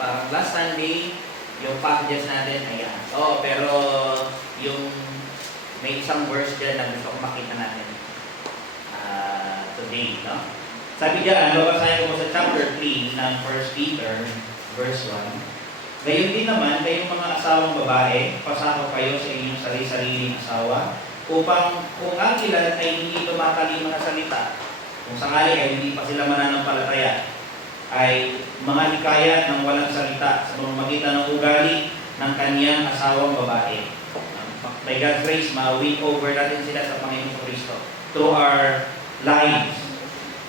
parang last Sunday, yung passages natin, ayan. Pero yung may isang verse dyan na gusto kong makita natin today, no? Sabi diyan, babasahin ko sa chapter 3 ng 1 Peter, verse 1. Gayon din naman, kayong mga asawang babae, pasakop kayo sa inyong sarili-sariling asawa, upang kung ang ilan ay hindi tumatalino na salita, kung sakali ay hindi pa sila mananampalataya, ay mga hikayat ng walang salita sa pamamagitan ng ugali ng kaniyang asawang babae. By God's grace, ma-win over natin sila sa Panginoong Kristo through our lives.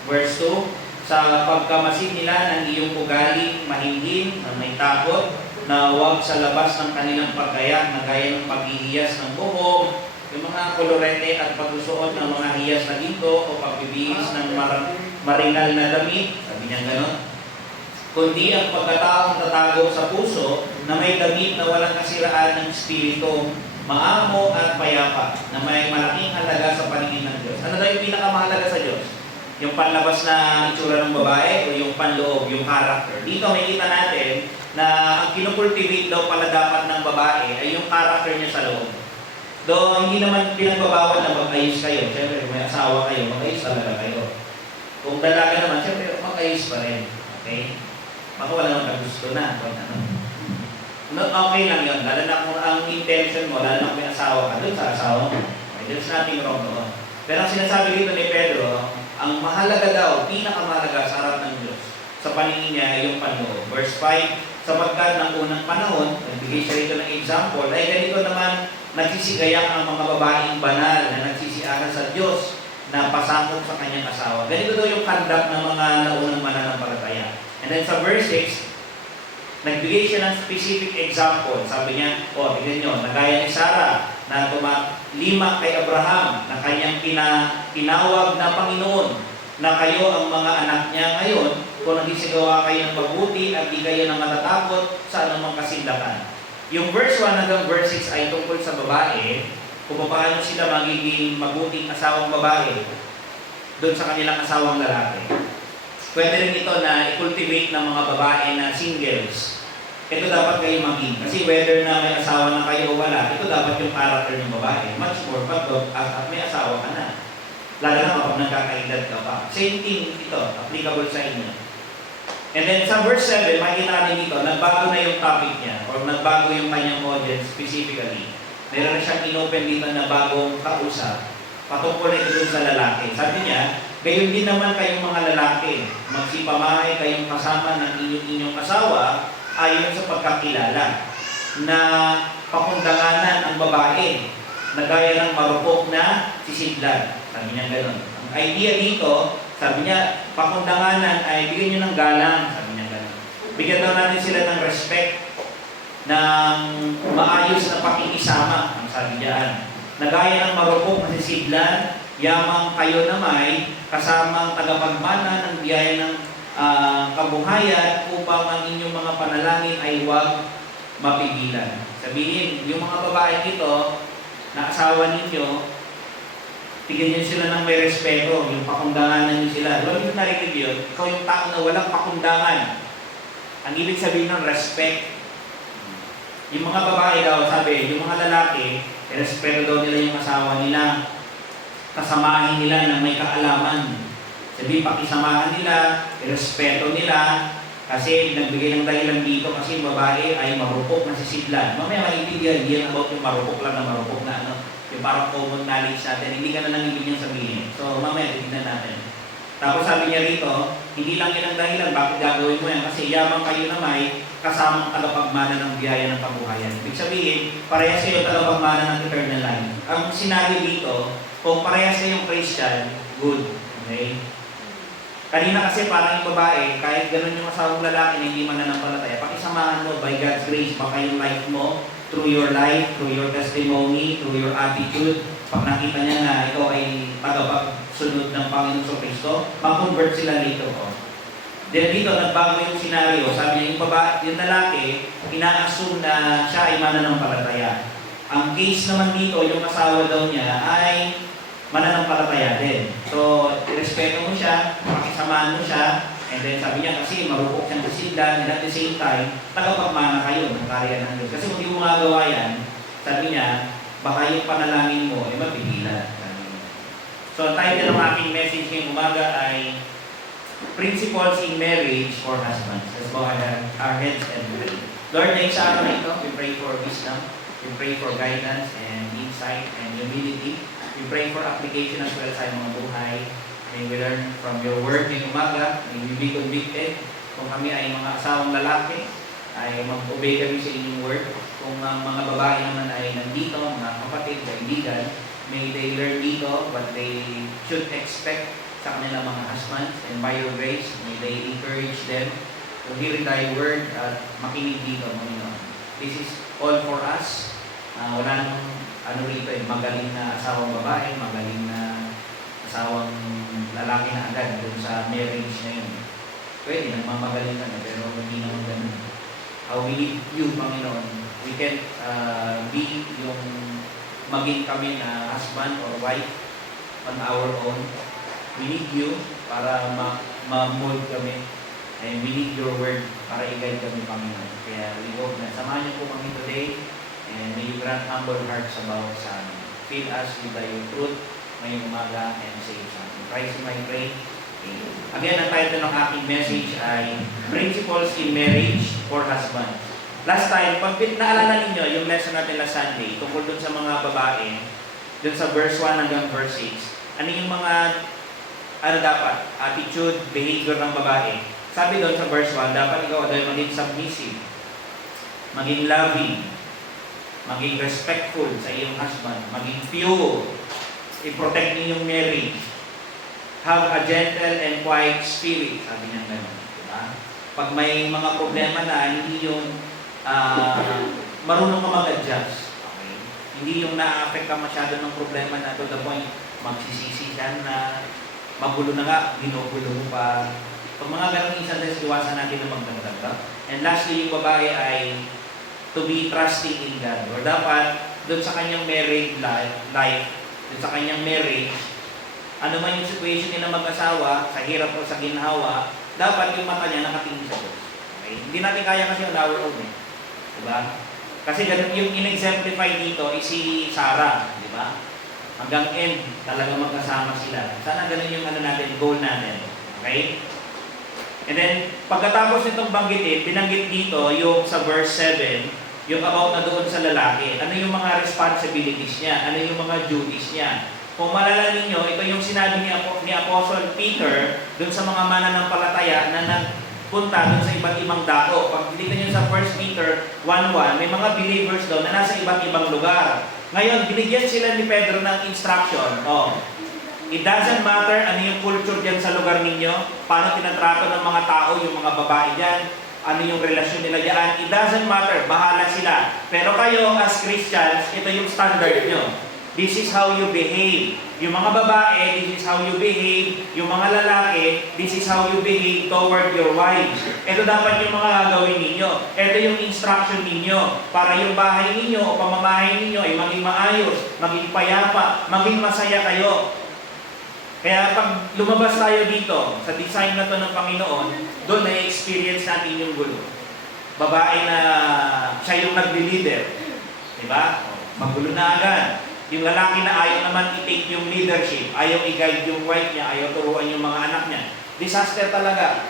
Verse 2, sa pagkamasid nila ng iyong ugali, mahinhin, na may takot, na huwag sa labas ng kanilang paggayak na gaya ng paghihiyas ng buhok, yung mga kolorete at pagsusuot ng mga hiyas na ginto o pagbibihis ng maringal na damit, sabi niya gano'n, kundi ang pagkataong tatago sa puso na may damit na walang kasiraan ng espiritu, maamo at payapa, na may malaking halaga sa paningin ng Diyos. Ano daw yung pinakamahalaga sa Diyos? Yung panlabas na itsura ng babae o yung panloob, yung character? Dito makikita natin na ang kinukultivate daw pala dapat ng babae ay yung character niya sa loob. Though hindi naman pinagbabawal na mag-ayos kayo. Siyempre, kung may asawa kayo, mag-ayos talaga kayo. Kung dalaga naman, siyempre, mag-ayos pa rin. Okay? Baka wala naman gusto na. Okay lang yun. Lalo na kung ang intention mo, lalo na kung may asawa ka, doon sa asawa mo. Okay, there's nothing wrong doon. Pero ang sinasabi dito ni Pedro, ang mahalaga daw, pinakamahalaga sa harap ng Diyos, sa paningin niya ay yung panloob. Verse 5, sapagkat ng unang panahon, nagbigay siya rito ng example, ay ganito naman nagsisigayak ang mga babaeng banal na nagsisiahan sa Diyos na pasangkot sa kanyang asawa. Ganito daw yung conduct ng mga naunang mananampalataya. And then sa verse 6, nagbigay siya ng specific example. Sabi niya, tignan nyo, nagaya ni Sarah na tumalima kay Abraham na kanyang tinawag na Panginoon, na kayo ang mga anak niya ngayon kung nagsisigawa kayo ng mabuti at di kayo nang matatakot sa anumang kasindakan. Yung verse 1 hanggang verse 6 ay tungkol sa babae, kung paano sila magiging mabuting asawang babae doon sa kanilang asawang lalaki. Pwede rin ito na i-cultivate ng mga babae na singles. Ito dapat kayo maging. Kasi whether na may asawa na kayo o wala, ito dapat yung character ng babae. Much more pag may asawa ka na. Lalo na kapag nagkakaedad ka pa. Same thing ito, applicable sa inyo. And then sa verse 7, makikita natin dito, nagbago na yung topic niya or nagbago yung kanyang audience specifically. Meron na siyang inopen dito na bagong kausap patungkol na ito dun sa lalaki. Sabi niya, gayon din naman kayong mga lalaki, magsipamahay kayong kasama ng inyong asawa ayon sa pagkakilala, na pakundanganan ang babae na gaya ng marupok na sisidlan. Sabi niya gano'n. Ang idea dito, sabi niya, pakundanganan ay bigyan nyo ng galang. Sabi niya gano'n. Bigyan daw natin sila ng respect, ng maayos na pakikisama, ang sabi niyan. Na gaya ng marupok na sisidlan, yamang kayo na may kasamang tagapagmana ng biyaya ng kabuhayan upang ang inyong mga panalangin ay huwag mapigilan. Sabihin, yung mga babae dito na asawa ninyo, tignan nyo sila ng may respeto, yung pakundanganan nyo sila. Huwag nyo narinig yun, ikaw yung tao na walang pakundangan. Ang ibig sabihin ng respect. Yung mga babae daw, sabi, yung mga lalaki, respeto daw nila yung asawa nila. Kasamahin nila ng may kaalaman. Sabi, pakisamahan nila, respeto nila, kasi nagbigay ng dahilan dito kasi babae ay marupok na sisidlan. Mamaya maintindihan yan about yung marupok lang na marupok na ano, yung parang common knowledge natin, hindi ka na nang ibig niyang sabihin. So mamaya titignan natin. Tapos sabi niya rito, hindi lang yan ang dahilan, bakit gagawin mo yan? Kasi yamang kayo na may kasamang tagapagmana ng biyaya ng kabuhayan. Ibig sabihin, parehas kayo tagapagmana ng eternal life. Ang sinabi dito, kung parehas kayong Christian, good. Okay? Kanina kasi parang yung babae, kahit ganun yung asawang lalaki na hindi mananampalataya, pakisamahan mo by God's grace, baka yung life mo, through your life, through your testimony, through your attitude, pag nakita niya na ikaw ay tagapagsunod ng Panginoon sa Kristo, mag-convert sila rito. Then dito, nagbago yung senaryo. Sabi niya, yung babae, yung lalaki, ina-assume na siya ay mananampalataya. Ang case naman dito, yung asawa daw niya ay mananampalataya din. So, respeto mo siya, pakisamahan mo siya, And then sabi niya kasi marupok siyang kasindan, and at the same time, tagapagmana kayo ng karya ng Diyos. Kasi kung di mo magagawa yan, sabi niya, baka yung panalangin mo ay mapigilan. So, ang title ng aking message ngayong umaga ay Principles in Marriage for Husbands. Let's bow our heads and pray. Lord, na sa araw na ito, we pray for wisdom, we pray for guidance and insight and humility. We pray for application as well sa mga buhay. May we learn from your word ngayong umaga. May we be convicted. Kung kami ay mga asawang lalaki, ay mag-obey kami sa inyong word. Kung ang mga babae naman ay nandito, mga kapatid, kaibigan, may they learn dito what they should expect sa kanilang mga husbands. And by your grace, may they encourage them to hear thy word at makinig dito, Panginoon. This is all for us. Wala namang rito, magaling na asawang babae, magaling na asawang lalaki na agad dun sa marriage na yun. Pwede, nagmamagaling ka na, pero hindi naman ganun. We need you, Panginoon. We can be yung maging kami na husband or wife on our own. We need you para ma-mold kami. And we need your word para i-guide kami, Panginoon. Kaya we hope na samahan niyo po kami today. And may you grant humble hearts about sa amin. Fill us with thy truth ngayong umaga and save sa amin. Christ my pray. Amen. Again, ang title ng aking message ay Principles in Marriage for Husbands. Last time, pag naalala ninyo yung lesson natin last Sunday tungkol dun sa mga babae, dun sa verse 1 hanggang verse 6, ano yung mga dapat? Attitude, behavior ng babae. Sabi doon sa verse 1, dapat ikaw ay maging submissive, maging loving, maging respectful sa iyong husband, maging pure, i-protect niyo yung marriage, have a gentle and quiet spirit, sabi niya gano'n. Diba? Pag may mga problema na, hindi yung marunong ka mag-adjust. Okay? Hindi yung na-affect ka masyado ng problema na to the point, magsisisi ka na, magulo na nga, ginugulo mo pa. Pag mga ganong instances, iwasan natin na magdagdag ka. And lastly, yung babae ay to be trusting in God. Or dapat, doon sa kanyang married life, doon sa kanyang marriage, ano man yung situation nila mag-asawa, sa hirap o sa ginhawa, dapat yung mata niya nakatingin sa Diyos. Okay? Hindi natin kaya kasi on our own. Diba? Kasi ganun yung in-exemplify dito is si Sarah. Diba? Hanggang end, talaga magkasama sila. Sana ganun yung natin, goal natin. Okay? And then, pagkatapos nitong banggitin, binanggit dito yung sa verse 7, yung about na doon sa lalaki. Ano yung mga responsibilities niya? Ano yung mga duties niya? Kung malala ninyo, ito yung sinabi ni Apostle Peter doon sa mga mananampalataya na nagpunta doon sa iba't ibang dako. Pag titignan nyo sa 1 Peter 1:1, may mga believers doon na nasa iba't ibang lugar. Ngayon, binigyan sila ni Pedro ng instruction. It doesn't matter ano yung culture dyan sa lugar ninyo, paano tinatrato ng mga tao, yung mga babae dyan, ano yung relasyon nila dyan. It doesn't matter, bahala sila. Pero kayo as Christians, ito yung standard nyo. This is how you behave. Yung mga babae, this is how you behave. Yung mga lalaki, this is how you behave toward your wives. Ito dapat yung mga gagawin ninyo. Ito yung instruction ninyo para yung bahay ninyo o pamamahay ninyo ay maging maayos, maging payapa, maging masaya kayo. Kaya pag lumabas tayo dito sa design na to ng Panginoon, doon na-experience natin yung gulo. Babae na siya yung nagli-leader. Diba? Magulo na agad. Yung lalaki na ayaw naman i-take yung leadership, ayaw i-guide yung wife niya, ayaw turuan yung mga anak niya. Disaster talaga.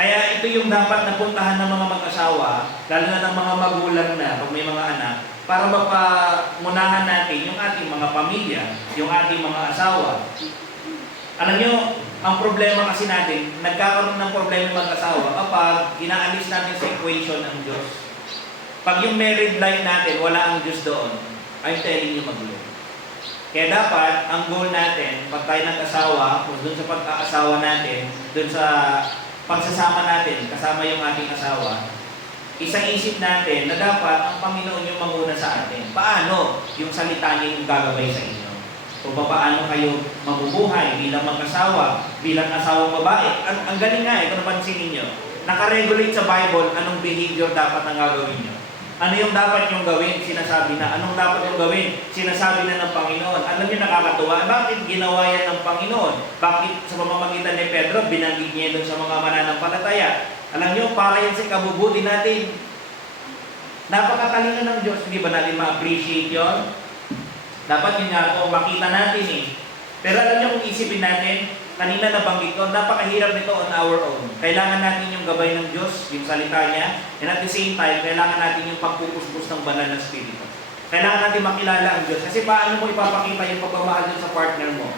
Kaya ito yung dapat napuntahan ng mga mag-asawa, lalo na ng mga magulang na, pag may mga anak, para mapamunahan natin yung ating mga pamilya, yung ating mga asawa. Alam nyo, ang problema kasi natin, nagkakaroon ng problema mag-asawa kapag inaalis natin sa equation ang Diyos. Pag yung married life natin, wala ang Diyos doon, I'm telling you magulo. Kaya dapat, ang goal natin, pag tayo nag-asawa, o dun sa pagkakasawa natin, dun sa pagsasama natin, kasama yung ating asawa, isang isip natin na dapat ang Panginoon yung manguna sa atin. Paano yung salita niya yung gagabay sa inyo? O paano kayo mabubuhay bilang mag-asawa, bilang asawang babae? Ang galing nga, kung napansin ninyo, nakaregulate sa Bible anong behavior dapat ang gagawin nyo. Ano yung dapat yung gawin? Sinasabi na. Anong dapat yung gawin? Sinasabi na ng Panginoon. Alam niyo nakakatuwa, bakit ginawa yan ng Panginoon? Bakit sa pamamagitan ni Pedro, binanggit niya doon sa mga mananampalataya? Alam niyo, para yan sa kabubuti natin. Napakatalino ng Diyos. Hindi ba natin ma-appreciate yun? Dapat yun nga po, makita natin eh. Pero alam niyo kung isipin natin, kanina nabanggit ko, napakahirap nito on our own. Kailangan natin yung gabay ng Diyos, yung salita niya, and at the same time, kailangan natin yung pagpupusbus ng banal na Espiritu. Kailangan natin makilala ang Diyos. Kasi paano mo ipapakita yung pagmamahal dun sa partner mo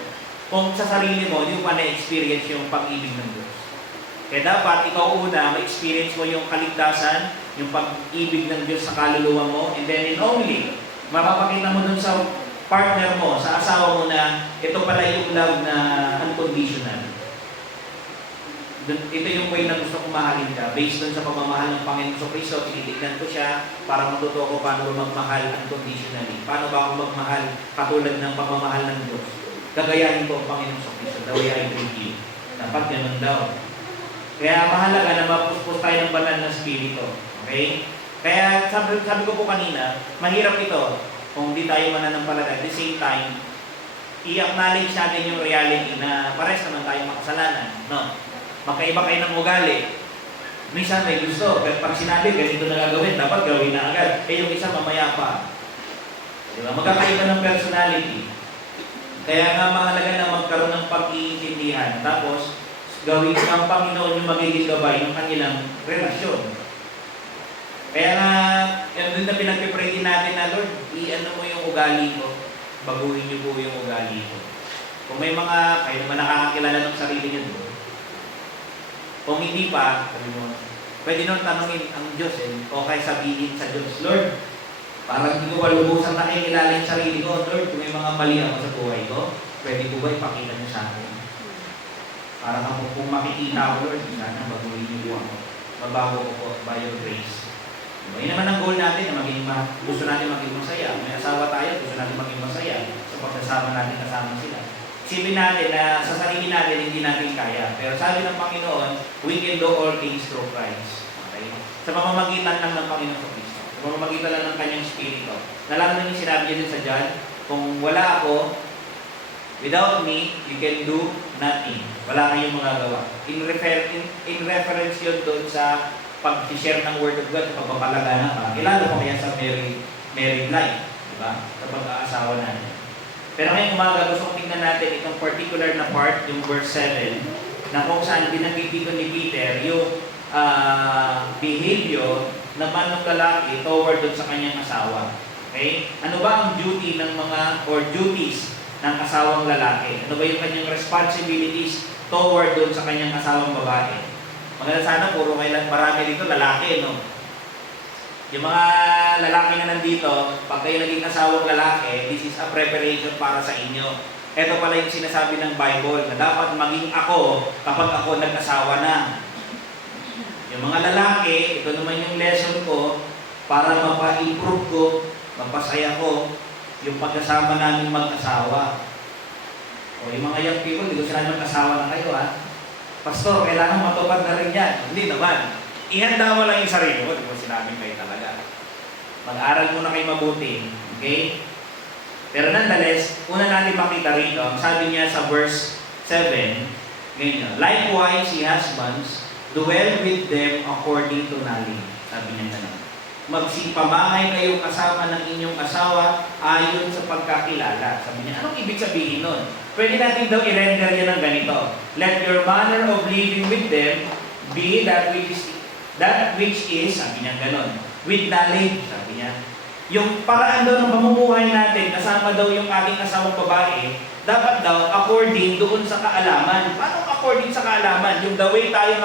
kung sa sarili mo, hindi mo pa na-experience yung pag-ibig ng Diyos. Kaya dapat ikaw una, ma-experience mo yung kaligtasan, yung pag-ibig ng Diyos sa kaluluwa mo, and then only, mapapakita mo dun sa partner mo, sa asawa mo na ito pala yung love na unconditional. Ito yung way na gusto kong mahalin ka. Based dun sa pagmamahal ng Panginoon sa Kristo, tinitignan ko siya para matuto ko paano magmahal unconditionally. Paano ba ako magmahal katulad ng pagmamahal ng Diyos? Gagayahin ko ang Panginoon sa Kristo. The way I treat you. Dapat ganun daw. Kaya mahalaga na mapuspos tayo ng banal na Espiritu. Okay? Kaya sabi ko po kanina, mahirap ito kung di tayo mananampalataya. At the same time, i-acknowledge natin yung reality na pares naman tayo makasalanan. No? Magkaiba kayo ng ugali. Minsan may gusto, pero pag sinabi, ganito na gagawin, dapat gawin na agad. Eh yung isa mamaya pa. Diba? Magkakaiba ng personality. Kaya nga mahalaga na magkaroon ng pag-iintindihan. Tapos, gawin ng Panginoon yung magiging gabay ng kanilang relasyon. Kaya nga, yan doon na pinagpipray natin na, Lord, i-ano mo yung ugali ko, baguhin niyo po yung ugali ko. Kung may mga, kayo naman nakakakilala ng sarili niyo doon. Kung hindi pa, pwede nung tanongin ang Diyos o kaya sabihin sa Diyos, Lord, parang hindi ko palubusan na kilala yung sarili ko. Lord, kung may mga mali ako sa buhay ko, pwede ko ba ipakita niyo sa akin? Para kung makikita ko, Lord, sana baguhin niyo po ako. Mabago ko po by your grace. Yun naman ang goal natin na gusto natin maging masaya. May asawa tayo, gusto natin maging masaya sa pagsasama natin kasama sila. Isipin natin na sa sarili natin hindi natin kaya. Pero sabi ng Panginoon, we can do all things through Christ. Okay? Sa pamamagitan lang ng Panginoon sa Kristo. Sa pamamagitan lang ng Kanyang Espiritu. Nalaman niyo sinabi niya din sa John, kung wala ako, without me, you can do nothing. Wala kayong magagawa. In reference yun doon sa pag-share ng Word of God sa pagpapalagana ka, ilalo pa kaya sa married life, di ba? Sa pag-aasawa natin. Pero ngayong umaga, gusto kong tingnan natin itong particular na part, yung verse 7, na kung saan binanggit dito ni Peter, yung behavior naman ng lalaki toward doon sa kanyang asawa. Okay? Ano ba ang duty ng mga, or duties ng asawang lalaki? Ano ba yung kanyang responsibilities toward doon sa kanyang asawang babae? Maganda sana, puro marami dito lalaki, no? Yung mga lalaki na nandito, pag kayo naging asawang lalaki, this is a preparation para sa inyo. Ito pala yung sinasabi ng Bible, na dapat maging ako kapag ako nag-asawa na. Yung mga lalaki, ito naman yung lesson ko, para mapa-improve ko, mapasaya ko, yung pagkasama namin mag-asawa. O yung mga young people, hindi ko sila mag-asawa na kayo, ha? Pastor, kailangan matupad na rin yan. Hindi naman. Ihanda mo lang yung sarili mo. Di ba sinabing kayo talaga? Mag-aral muna kayo mabuti. Okay? Pero nonetheless, una natin makita rito, sabi niya sa verse 7, ganyan, likewise, ye husbands, dwell with them according to knowledge. Sabi niya na magsipamahay kayo kasama ng inyong asawa ayon sa pagkakilala. Sabi niya, anong ibig sabihin nun? Pwede natin daw i-render yan ng ganito. Let your manner of living with them be that which is, sabi niya ganon, with knowledge, sabi niya. Yung paraan daw ng pamumuhay natin, kasama daw yung ating asawang babae, dapat daw according doon sa kaalaman. Paano according sa kaalaman? Yung the way tayo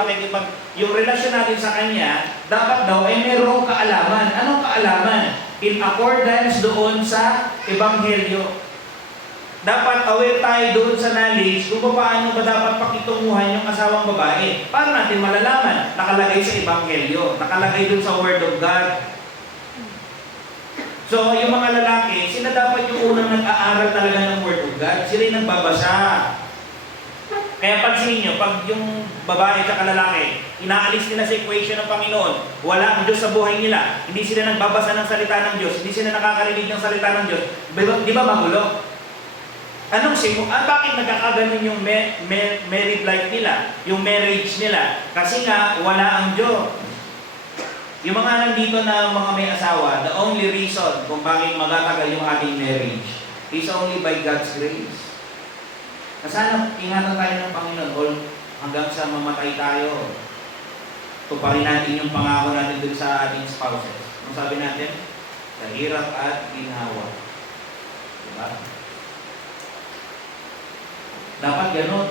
yung relasyon natin sa kanya, dapat daw ay mayroong kaalaman. Anong kaalaman? In accordance doon sa Ebanghelyo. Dapat aware tayo doon sa knowledge kung paano ba dapat pakitunguhan yung asawang babae. Para natin malalaman, nakalagay sa Ebanghelyo, nakalagay doon sa Word of God. So, yung mga lalaki, sila dapat yung unang nag-aaral talaga ng Word of God. Sila yung nagbabasa. Kaya pansinin nyo, pag yung babae at lalaki, inaalis nila sa equation ng Panginoon, wala ang Diyos sa buhay nila, hindi sila nagbabasa ng salita ng Diyos, hindi sila nakakarinig ng salita ng Diyos, di ba magulo? Bakit nagkakaganon yung married life nila, yung marriage nila? Kasi nga, wala ang Diyos. Yung mga nandito na mga may asawa, the only reason kung bakit magatagal yung ating marriage is only by God's grace. Sana ingatan tayo ng Panginoon hanggang sa mamatay tayo. Tuparin natin yung pangako natin dun sa ating spouses. Ang sabi natin, sa hirap at ginhawa. Diba? Dapat ganun.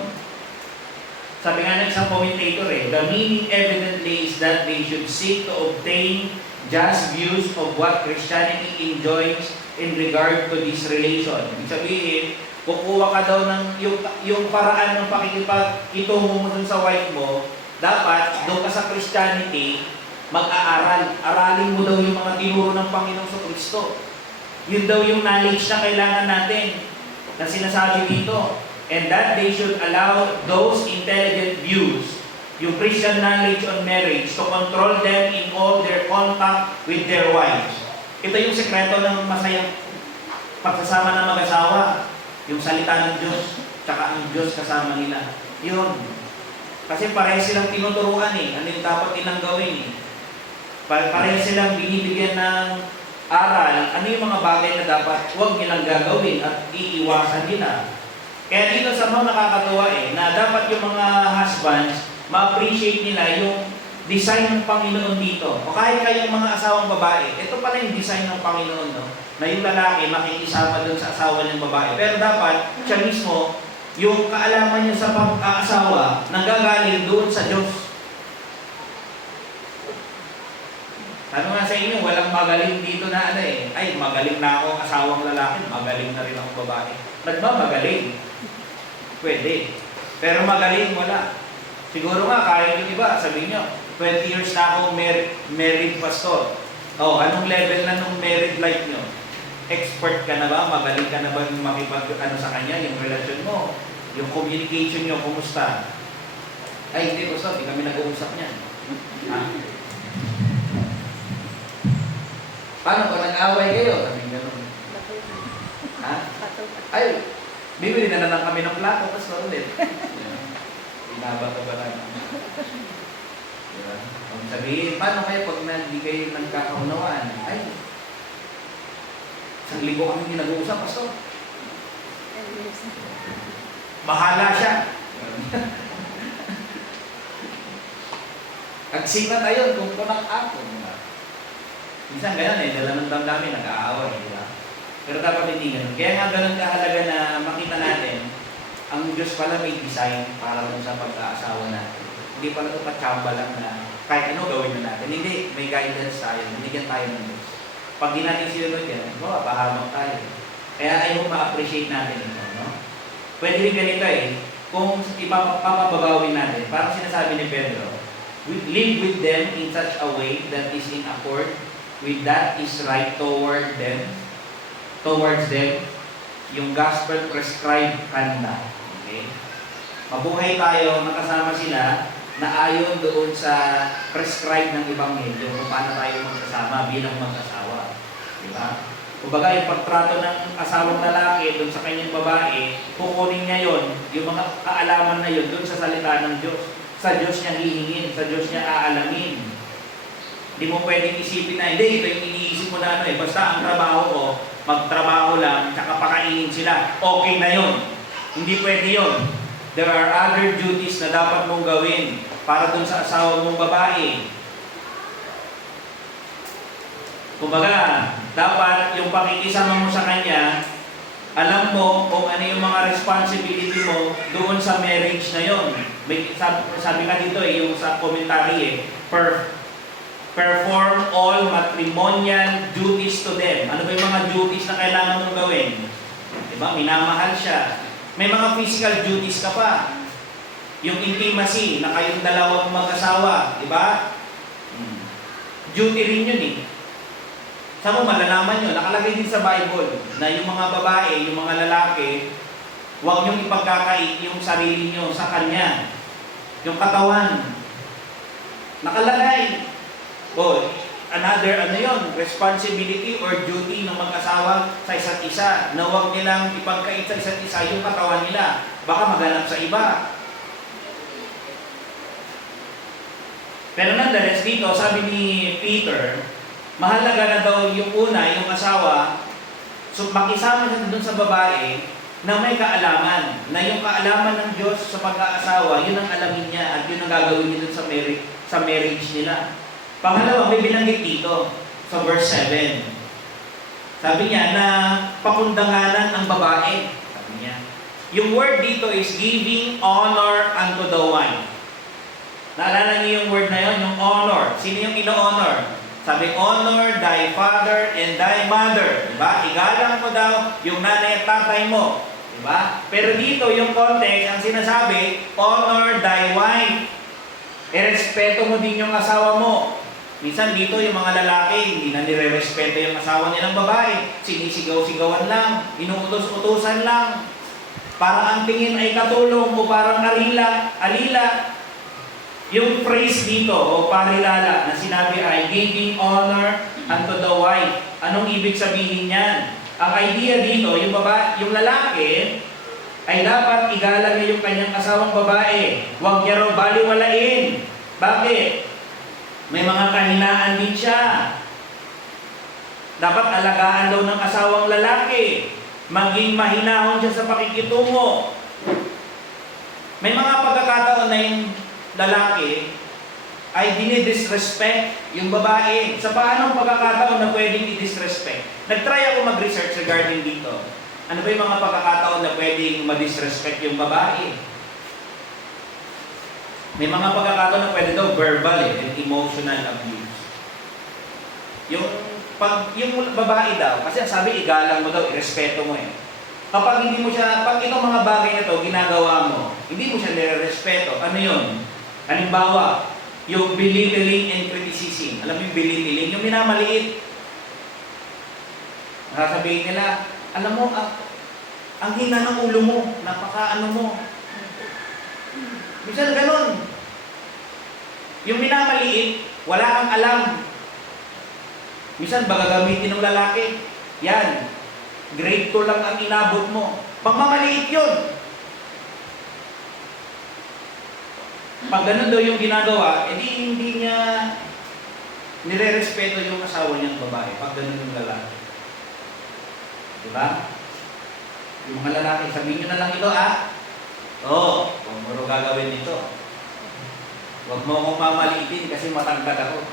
Sabi nga ng isang commentator the meaning evidently is that they should seek to obtain just views of what Christianity enjoys in regard to this relation. Ibig sabihin, kukuha ka daw ng yung paraan ng pakikipagitungo mo dun sa wife mo, dapat doon ka sa Christianity, mag-aaral. Aralin mo daw yung mga tinuro ng Panginoong Kristo. Yun daw yung knowledge na kailangan natin na sinasabi dito. And that they should allow those intelligent views, yung Christian knowledge on marriage, to control them in all their contact with their wives. Ito yung sekreto ng masayang pagsasama ng mag-asawa. Yung salita ng Diyos, tsaka ang Diyos kasama nila. Yun. Kasi pareho silang tinuturuan ano yung dapat nilang gawin Pareho silang binibigyan ng aral, ano yung mga bagay na dapat huwag nilang gagawin at iiwasan nila. Kaya dito sa mga nakakatuwa na dapat yung mga husbands, ma-appreciate nila yung design ng Panginoon dito. O kahit kayong mga asawang babae, ito pala yung design ng Panginoon, na yung lalaki makikisama doon sa asawa ng babae. Pero dapat, siya mismo, yung kaalaman niya sa pag-aasawa, nanggagaling doon sa Diyos. Ano nga sa inyo, walang magaling dito na ay magaling na ako asawang lalaki, magaling na rin ako babae. Nagmamagaling. Pwede. Pero magaling, wala. Siguro nga, kaya yung iba, sabihin nyo, 20 years na akong married pastor. Anong level na nung married life nyo? Expert ka na ba? Magaling ka na ba sa kanya, yung relasyon mo? Yung communication nyo, kumusta? Ay, hindi, pastor, hindi kami nag-uusap niyan. Paano ba nag-away kayo? Sabi gano'n. Ay, bibili na lang kami ng plato, pastor ulit. Binabato ba na? Diba? Kung sabihin, paano kayo pag hindi kayo nagkakaunawaan? Ay, isang linggo kami hindi nag-uusap, pastor. Bahala siya. Agsinat tayo, tungkol ng ako. Minsan ganyan dala ng damdamin, nag-aaway, di ba? Pero dapat hindi ganun. Kaya nga ganun kahalaga na makita natin, ang Diyos pala may design para sa pag-aasawa natin. Hindi pala ito patsamba lang na kahit ano gawin na natin. Hindi, may guidance tayo, binigyan tayo ng Diyos. Pag di natin sinunod yan, pahamak tayo. Kaya ayaw ma-appreciate natin ito, no? Pwede rin ganito kung ipapababawin natin, parang sinasabi ni Pedro, live with them in such a way that is in accord with that is right towards them, yung gospel prescribed conduct. Okay? Mabuhay tayo, makasama sila, na ayon doon sa prescribed ng Ebanghelyo kung paano tayo magkasama bilang mag-asawa. Diba? Kumbaga, yung pagtrato ng asawang lalaki doon sa kanyang babae, kukunin niya yon, yung mga kaalaman na yon doon sa salita ng Diyos. Sa Diyos niya hihingin, sa Diyos niya aalamin. Hindi mo pwedeng isipin na, hindi, ito yung iniisip mo na basta ang trabaho ko, magtrabaho lang, tsaka pakainin sila, okay na yon. Hindi pwede yon. There are other duties na dapat mong gawin para dun sa asawa mong babae. Kumbaga, dapat yung pakikisama mo sa kanya, alam mo kung ano yung mga responsibility mo doon sa marriage na yon. May, sabi ka dito yung sa commentary perform all matrimonial duties to them. Ano ba yung mga duties na kailangan mong gawin? Diba? Minamahal siya. May mga physical duties ka pa. Yung intimacy na kayong dalawang mag-asawa. Diba? Duty rin yun Saan mo malalaman nyo? Nakalagay din sa Bible na yung mga babae, yung mga lalaki, Huwag niyong ipagkakait yung sarili niyo sa Kanya. Yung katawan. Nakalagay. O, another responsibility or duty ng mag-asawa sa isa't isa na huwag nilang ipagkait sa isa't isa yung katawan nila. Baka maganap sa iba. Pero nonetheless dito, sabi ni Peter, mahalaga na daw yung una, yung asawa, so makisama siya dun sa babae na may kaalaman. Na yung kaalaman ng Diyos sa pag-aasawa, yun ang alamin niya at yun ang gagawin niya dun sa marriage nila. Pangalawa, may binanggit dito sa verse 7. Sabi niya na pakundanganan ang babae. Sabi niya. Yung word dito is giving honor unto the wife. Naalala niyo yung word na yun, yung honor. Sino yung ino-honor? Sabi, honor thy father and thy mother. Diba? Igalang mo daw yung nanay at tatay mo. Diba? Pero dito, yung context, ang sinasabi, honor thy wife. Irespeto mo din yung asawa mo. Minsan dito, yung mga lalaki, hindi na nire-respeto yung asawa nilang babae. Sinisigaw-sigawan lang, inuutos-utusan lang. Parang ang tingin ay katulong o parang alila. Yung phrase dito o parilala na sinabi ay giving honor unto the wife. Anong ibig sabihin niyan? Ang idea dito, yung lalaki ay dapat igalang niya yung kanyang asawang babae. Huwag niya raw baliwalain. Bakit? May mga kahinaan din siya. Dapat alagaan daw ng asawang lalaki. Maging mahinahon siya sa pakikitungo. May mga pagkakataon na yung lalaki ay dinidisrespect yung babae. Sa paanong pagkakataon na pwedeng i-disrespect? Nag-try ako mag-research regarding dito. Ano ba yung mga pagkakataon na pwedeng ma-disrespect yung babae? May mga pagkakataon na pwede daw verbal and emotional abuse. Yung babae daw, kasi sabi igalang mo daw, irespeto mo eh. Kapag hindi mo siya, pag itong mga bagay na to ginagawa mo, hindi mo siya nire-respeto, ano yun? Halimbawa, yung belittling and criticism. Alam mo yung belittling? Yung minamaliit. Nakasabihin nila, alam mo, ang hina ng ulo mo, napaka-ano mo. Minsan ganun. Yung minamaliit, wala kang alam. Minsan bagagamitin ng lalaki. Yan. Grade 2 lang ang inabot mo. Pagmamaliit yun. Pag ganun daw yung ginagawa, edi hindi niya nire-respeto yung asawa niyang babae. Pag ganun yung lalaki. Diba? Yung mga lalaki, sabihin nyo na lang ito, Oo, huwag mo rin gagawin ito. Huwag mo akong mamaliitin kasi matangkad ako.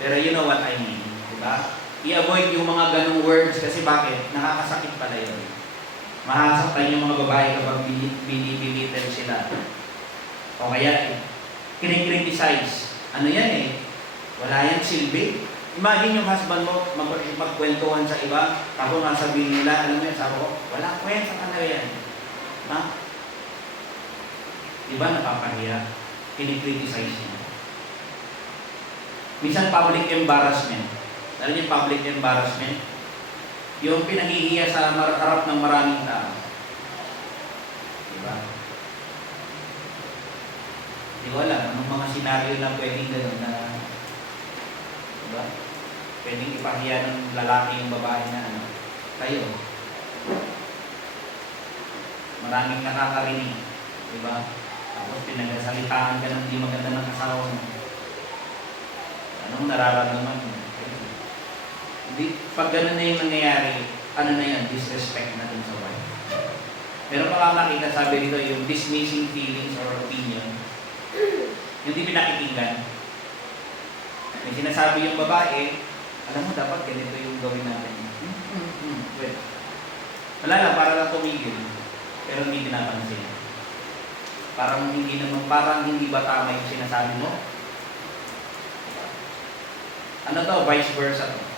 Pero you know what I mean. Diba? I-avoid yung mga ganung words kasi bakit? Nakakasakit pala yun. Mahasaktan yung mga babae kapag binibilitan sila. O kaya, kinikriticize. Ano yan eh? Wala yan silbi. Imagine yung husband mo magkwentuhan sa iba, tapos masabihin nila, alam mo yan, sabi ko, wala kwenta ka na yan. Ha? Diba napapahiya? Kinikriticize niya. Minsan public embarrassment. Alam niyo public embarrassment? Yung pinahihiya sa harap ng maraming tao. Diba? Di ko alam, anong mga senaryo na pwedeng gano'n na, diba? Pwedeng ipahiya ng lalaki yung babae na kayo. Maraming nakakarinig. Diba? Tapos pinagsalitahan ka ng di maganda ng asawa mo. Anong nararamdaman mo? Pag gano'n na yung nangyayari, ano na yan? Disrespect na dun sa wife. Meron pa nga makita, sabi dito, yung dismissing feelings or opinion. Yung di pinakikinggan. May sinasabi yung babae, alam mo, dapat ganito yung gawin natin. Wait. Wala lang, para lang tumigil. Pero hindi pinapansin. Parang hindi ba tama yung sinasabi mo? Ano to? Vice versa to.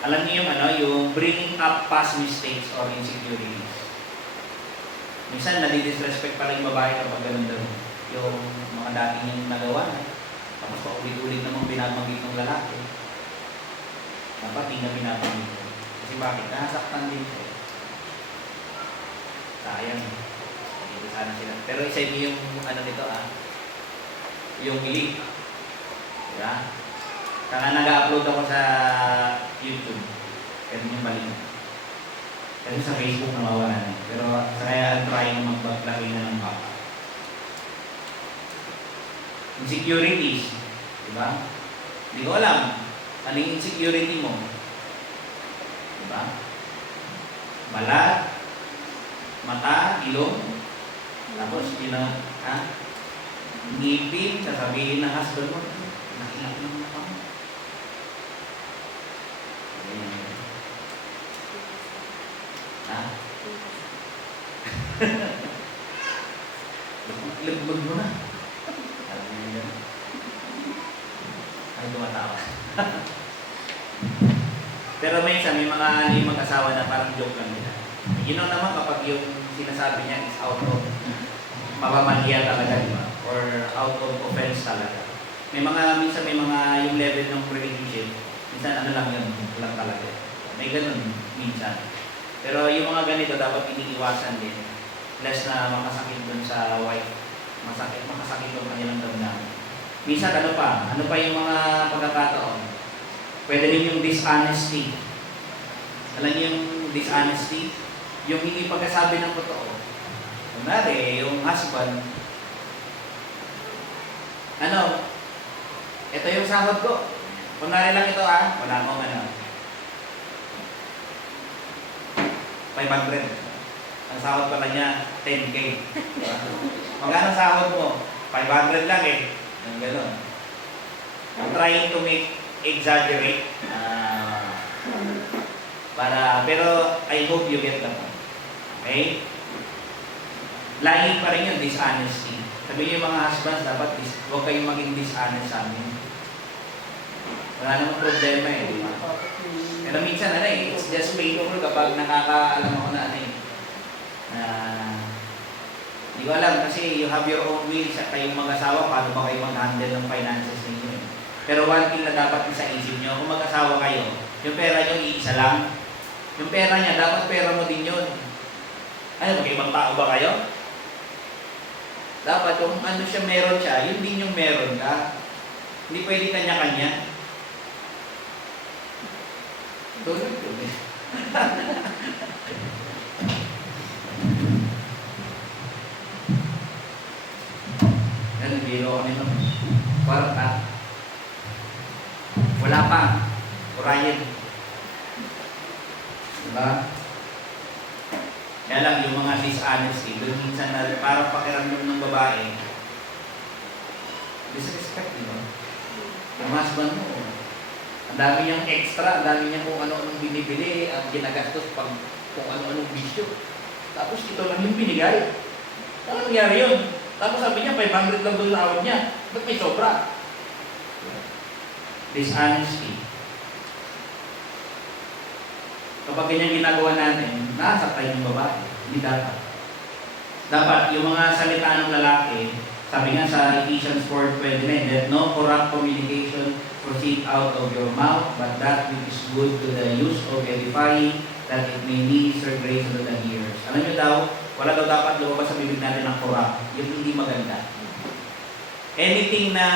Alam niyo yung bringing up past mistakes or insecurities. Minsan, nadidisrespect pala yung babae kapag ganun daw. Yung mga dating yung nagawa na. Tapos paulit-ulit namang binabanggit ng lalaki. Dapat hindi na binabanggit. Kasi bakit? Nasaktan din siya. Sayang. Dito sana sila. Pero isa yung ano nito yung link. Diba? Saka nag-upload ako sa YouTube. Ganun yung mali. Kasi sa Facebook nawawala na. Pero kaya try na mag-laki na ng baka. Insecurities. Diba? Hindi ko alam. Ano yung insecurity mo? Diba? Balat, mata, ilong, tapos ngipin, sasabihin ng husband mo, nakilak lang na ako. Lagbag mo na. Ay, tumatawa. Pero minsan, may mga mag-asawa na parang joke lang nila. Naman kapag yung sinasabi niya is out of mapamaliya talaga, di ba? Or out of offense talaga. Minsan may mga yung level ng relationship, minsan ano lang yun, lang talaga. May ganun minsan. Pero yung mga ganito dapat iniiwasan din. Less na makasakit dun sa wife. Makasakit dun kanilang damdamin. Minsan ano pa yung mga pagkakataon? Pwede rin yung dishonesty. Alam niyo yung dishonesty? Yung hindi pagkasabi ng totoo. Kunwari, yung husband, ito yung sahod ko. Kunwari lang ito wala akong 500. Ang sahod pala niya, 10K. Magkano sahod mo? 500 lang Yung gano'n. I'm trying to make exaggerate. Pero I hope you get the point. Okay? Lying pa rin yung dishonesty. Sabi niyo yung mga husbands, dapat huwag kayong maging dishonest sa amin. Wala namang problema di ba? Pero minsan, it's just painful kapag nakakaalam ako na hindi ko alam kasi you have your own will sa kayong mag-asawa, paano ba kayo mag-handle ng finances ninyo Pero one thing na dapat sa isip nyo, kung mag-asawa kayo, yung pera nyo iisa lang. Yung pera niya, dapat pera mo din yun. Mag-ibang tao ba kayo? Dapat kung siya meron siya, yun din yung meron ka. Hindi pwede kanya-kanya. Tulad yun biro kami nung kwarta. Wala pa. Orion. Diba? Kaya lang yung mga dishonesty, doon minsan na parang pakiramdam ng babae, disrespect, diba? Yung husband mo, ang dami niyang extra, ang dami niya kung ano-anong binibili, at ginagastos pag kung ano-anong bisyo. Tapos ito lang yung binigay. Ano nangyari yun? Tapos sabi niya, 500 lang doon lawad niya. Ba't may sobra? Dishonesty. Kapag ganyan ginagawa natin, nasaktan yung babae. Hindi dapat. Dapat yung mga salita ng lalaki, sabi nga sa Ephesians 4:29, that no corrupt communication proceed out of your mouth, but that which is good to the use of edifying, that it may minister grace unto the hearers. Alam niyo daw, wala daw dapat lumabas sa bibig natin ng corrupt, yung hindi maganda. Anything na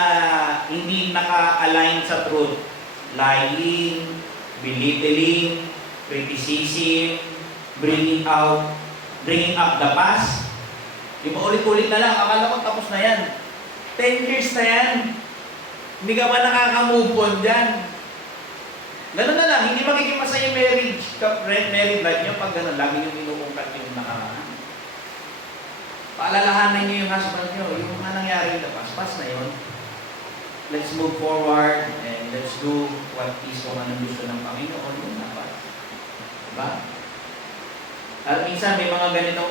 hindi naka-align sa truth, lying, belittling, criticism, bringing up the past, yung paulit-ulit na lang, akala ko tapos na yan. 10 years na yan. Hindi ka ba nakaka-move on dyan? Ganun na lang, hindi magiging masaya marriage life nyo pag ganun, lagi yung inuungkat yung nakaraan. Paalalahanan nyo yung husband nyo, yung mga nangyari na pas na yun. Let's move forward and let's do what is kung anong gusto ng Panginoon. Yun dapat. Diba? At minsan may mga ganitong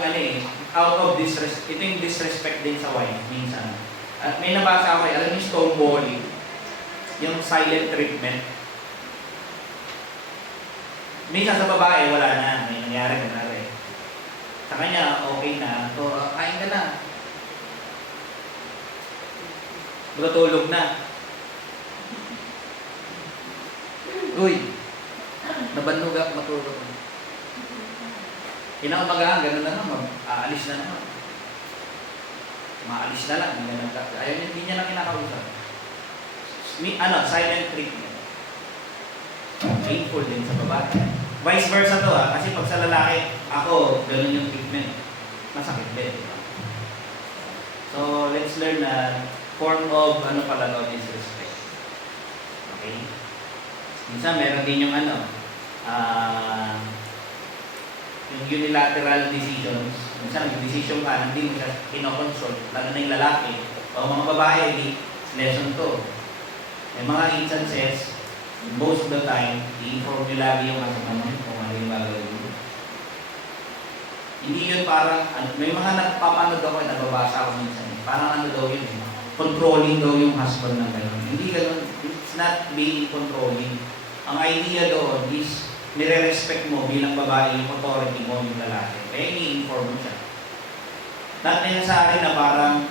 out of disrespect, ito yung disrespect din sa wife, minsan. At may nabasa ako, alam yung stonewalling, yung silent treatment. Minsan sa babae, wala na, may nangyari. Sa kanya, okay na. So, kain ka na. Matutulog na. Uy, nabannuga, matulog. Inaumagahan, gano'n na naman, aalis na naman. Maalis na lang, ayaw niya, hindi niya lang kinakausap. Silent treatment. Painful din sa babae. Vice versa to kasi pag sa lalaki, ako, gano'n yung treatment. Masakit din. So, let's learn na form of, disrespect. Okay? Minsan, meron din yung yung unilateral decisions. Minsan, nag-decision ka, hindi mo siya kinoconsult, lalo na yung lalaki. O mga babae, lesson to. May mga instances, most of the time, i-inform nyo lagi yung kung ano yung gagawin mo. Hindi yun parang, may mga nagpapanood ako, nagbabasa ako minsan. Parang daw yun, controlling daw yung husband ng gano'n. Hindi gano'n, it's not being controlling. Ang idea doon is, nire-respect mo bilang babae yung authority mo yung lalaki. Kaya i-inform mo siya. Not necessary na parang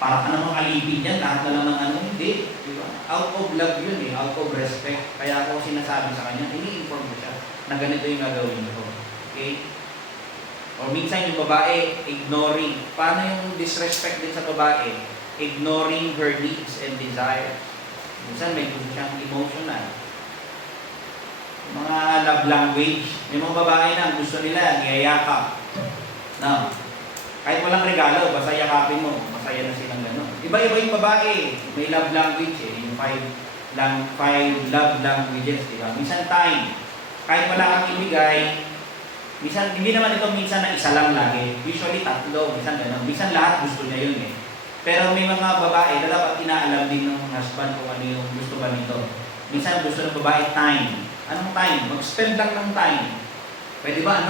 ka namang alipin yan, lahat na lang ng hindi. Diba? Out of love yun out of respect. Kaya ako sinasabi sa kanya, i-inform mo siya na ganito yung gagawin ko. Okay? O minsan yung babae, ignoring. Paano yung disrespect din sa babae? Ignoring her needs and desires. Minsan may gusto siyang emotional. Mga love language. May mga babae na gusto nila, niyayakap. No. Kahit walang regalo, basta yakapin mo, masaya na silang gano'n. Iba-iba yung babae. May love language yung five love languages, diba? Minsan time. Kahit wala kang ibigay, minsan, hindi naman ito minsan na isa lang lagi. Usually tatlo, minsan gano'n. Minsan lahat gusto niya yun Pero may mga babae na dapat inaalam din ng husband kung ano yung gusto ba nito. Minsan gusto ng babae time. Anong time? Mag-spend lang ng time. Pwede ba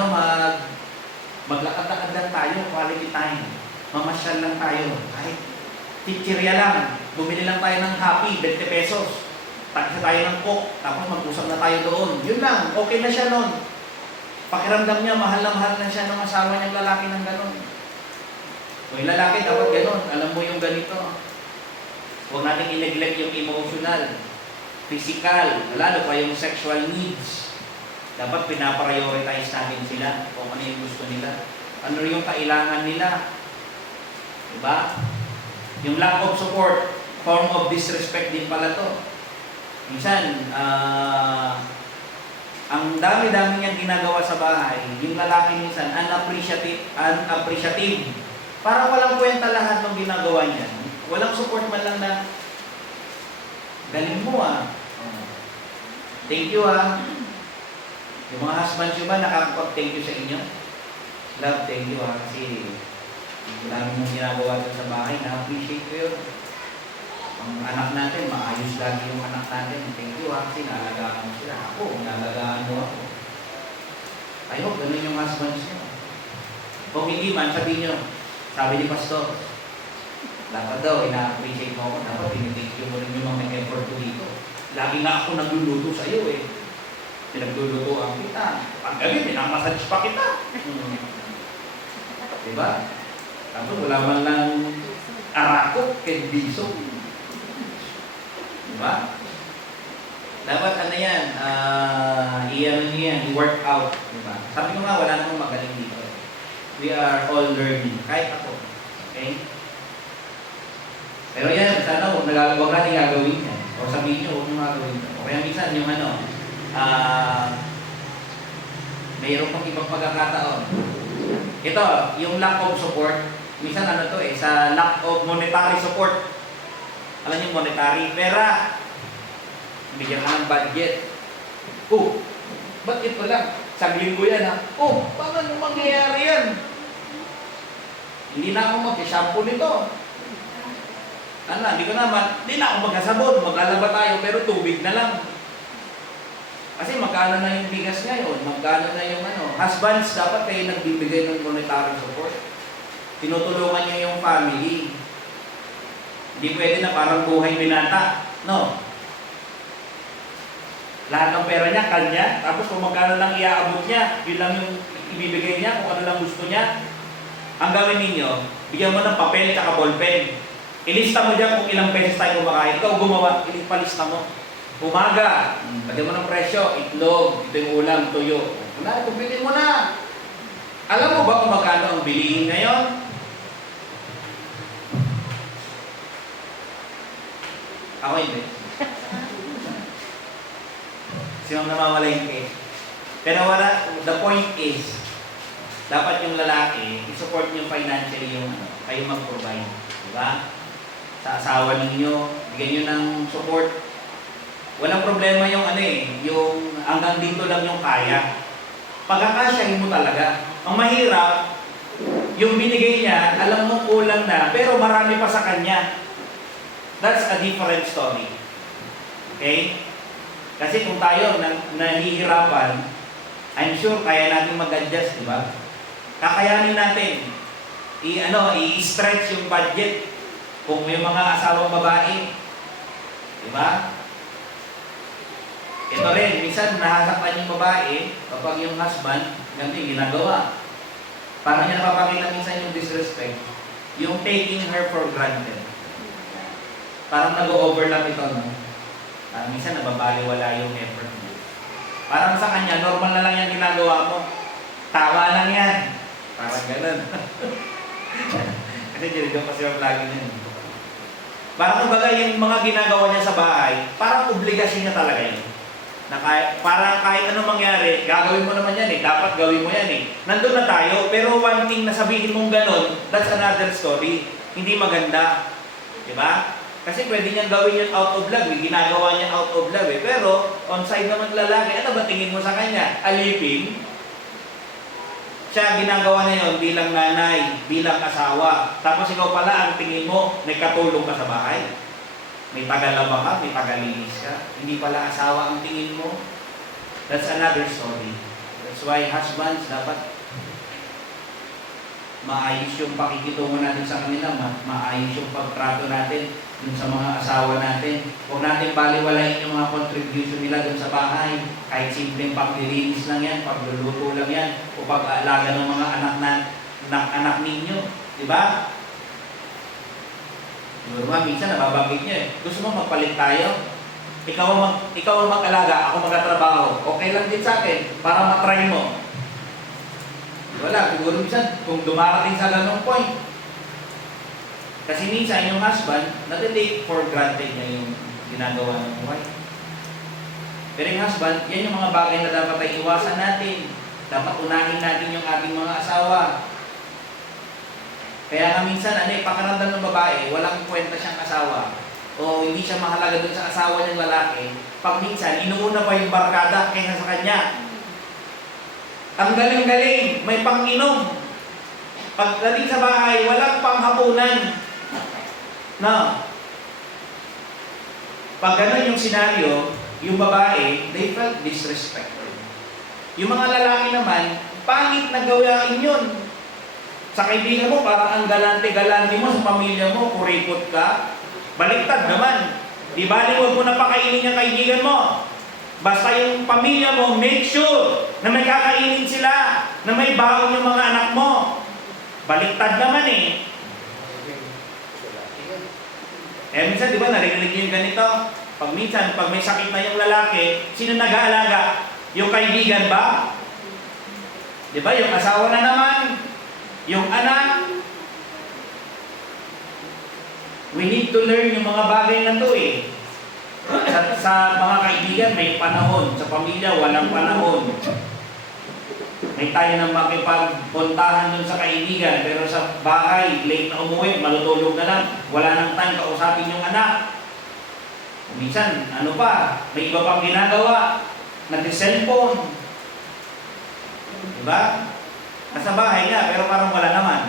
maglakad-lakad lang tayo, quality time. Mamasyal lang tayo. Kahit tichirya lang. Bumili lang tayo ng happy, 20 pesos. Takisa tayo ng coke, tapos mag-usap na tayo doon. Yun lang, okay na siya noon. Pakiramdam niya, mahal na siya ng asawa niyang lalaki ng gano'n. O yung lalaki dapat gano'n, alam mo yung ganito. Huwag natin i-neglect yung emotional, physical, lalo pa yung sexual needs. Dapat pinaprioritize natin sila kung ano yung gusto nila. Ano yung kailangan nila. Diba? Yung lack of support, form of disrespect din pala to. Minsan, ang dami-dami niyang ginagawa sa bahay, yung lalaki minsan, unappreciative. Parang walang kwenta lahat ng ginagawa niya. Walang support man lang na, galing mo thank you Yung mga husbands nyo ba nakakapag-thank you sa inyo? Love, thank you kasi dami mong ginagawa sa bahay, na-appreciate ko yun. Ang anak natin, maayos lagi yung anak natin. Thank you kasi naalagaan mo sila. Ako, naalagaan mo ako. I hope ganun yung husbands nyo. Kung hindi man, sabihin nyo, sabi ni Pastor, dapat daw, ina-appreciate mo ako. Dapat, tinitake mo rin yung mga effort ko dito. Lagi nga ako nagluluto sa iyo Pinaglulutoan kita. Ang gabi, pinamassage pa kita. Diba? Tapos wala man lang arakot, kendiso. Diba? Dapat yan, i-work out. Diba? Sabi ko nga, wala namang magaling dito. We are all learning. Kahit ako. Okay? Pero yan, sana huwag natin gagawin yan. O sabihin nyo, huwag nyo gagawin yan. O kaya minsan yung mayroon pang ibang pagkakataon. Ito, yung lack of support, minsan sa lack of monetary support. Alam niyo, monetary, pera. Bigyan ka ng budget. Ba't ito lang? Sagling ko yan paano mangyayari yan? Hindi na ako mag-shampoo nito. Hindi na ako maghasabon, maglalaba tayo, pero tubig na lang. Kasi magkano na yung bigas ngayon, magkano na yung husbands, dapat kayo nagbibigay ng monetary support. Tinutulungan niyo yung family. Hindi pwede na parang buhay binata. No. Lahat ng pera niya, kanya, tapos kung magkano lang iaabot niya, yun lang yung ibibigay niya, kung ano lang gusto niya. Ang gawin ninyo, bigyan mo ng papel at ballpen. Ilista mo dyan kung ilang beses tayo kumakain. Ikaw gumawa, palista mo. Umaga, lagyan mo ng presyo, itlog, ito yung ulam, tuyo. Wala, ito bilhin mo na. Alam mo ba kung magkano ang bilihin ngayon? Ako hindi. Sinong namamalengke? Pero the point is, dapat yung lalaki, i-support nyo financially yung kayo mag-provide. Diba? Sa asawa ninyo, bigyan nyo ng support. Walang problema yung yung hanggang dito lang yung kaya. Pagkakasyahin mo talaga. Ang mahirap, yung binigay niya, alam mo kulang na, pero marami pa sa kanya. That's a different story. Okay? Kasi kung tayo nahihirapan, I'm sure kaya natin mag-adjust, di ba? Kakayanin natin. I-stretch yung budget kung may mga asawang babae. Di ba? Ito rin, minsan nahasaktan yung babae kapag yung husband, ganito yung ginagawa. Parang niya napapakita minsan yung disrespect, yung taking her for granted. Parang nag-overlap ito, no? Minsan nababaliwala yung effort mo. Parang sa kanya, normal na lang yung ginagawa mo. Tama lang yan. Parang ganun. Kasi dito kasi yung lagi niya. Parang kumbaga yung mga ginagawa niya sa bahay, parang obligasyon niya talaga yun. Na para kahit anong mangyari, gagawin mo naman yan dapat gawin mo yan Nandun na tayo, pero one thing na sabihin mong ganon, that's another story. Hindi maganda. Diba? Kasi pwede niyang gawin yun out of love, ginagawa niya out of love Pero, on side naman lalaki, ano ba tingin mo sa kanya? Alipin? Siya, ginagawa niya yun bilang nanay, bilang asawa. Tapos ikaw pala, ang tingin mo, nagkatulong ka sa bahay. May tagalaba ka, may tagalinis ka. Hindi pala asawa ang tingin mo. That's another story. That's why husbands dapat maayos yung pakikitungo natin sa kanila, maayos yung pagtrato natin dun sa mga asawa natin. Huwag natin baliwalayin yung mga contribution nila dun sa bahay. Kahit simpleng paglilinis lang yan, pagluluto lang yan, o pag-aalaga ng mga anak ninyo. Diba? Siguro minsan nababanggit niya gusto mo magpalit tayo? Ikaw ang mag-alaga, ako magtatrabaho. Okay lang din sa akin para matry mo. Wala, siguro minsan kung dumarating sa ganong point. Kasi minsan yung husband, natitake for granted na yung ginagawa ng wife. Pero yung husband, yan yung mga bagay na dapat ay iwasan natin. Dapat unahin natin yung ating mga asawa. Kaya nga minsan, pakaramdam ng babae, walang kwenta siyang asawa. O hindi siya mahalaga dun sa asawa niyang lalaki. Pag minsan, inuuna pa yung barkada kaysa sa kanya. Ang galing-galing, may pang-inom. Pagdating sa bahay, walang panghapunan. No. Pag ganun yung senaryo, yung babae, they felt disrespected. Yung mga lalaki naman, pangit na gawain yun. Sa kaibigan mo, parang ang galante-galante mo sa pamilya mo, kuripot ka. Baliktad naman. Di ba, huwag mo na pakainin yung kaibigan mo. Basta yung pamilya mo, make sure na may kakainin sila, na may baon yung mga anak mo. Baliktad naman minsan, di ba, narinig yung ganito? Pag may sakit na yung lalaki, sino nag-aalaga? Yung kaibigan ba? Di ba, yung asawa na naman? Yung anak, we need to learn yung mga bagay na to sa mga kaibigan, may panahon. Sa pamilya, walang panahon. May tayo na makipagpuntahan dun sa kaibigan, pero sa bahay, late na umuwi, malutulog na lang, wala nang time kausapin yung anak. Minsan, may iba pang ginagawa, nag-cellphone. Diba? Nasa bahay nga, pero parang wala naman.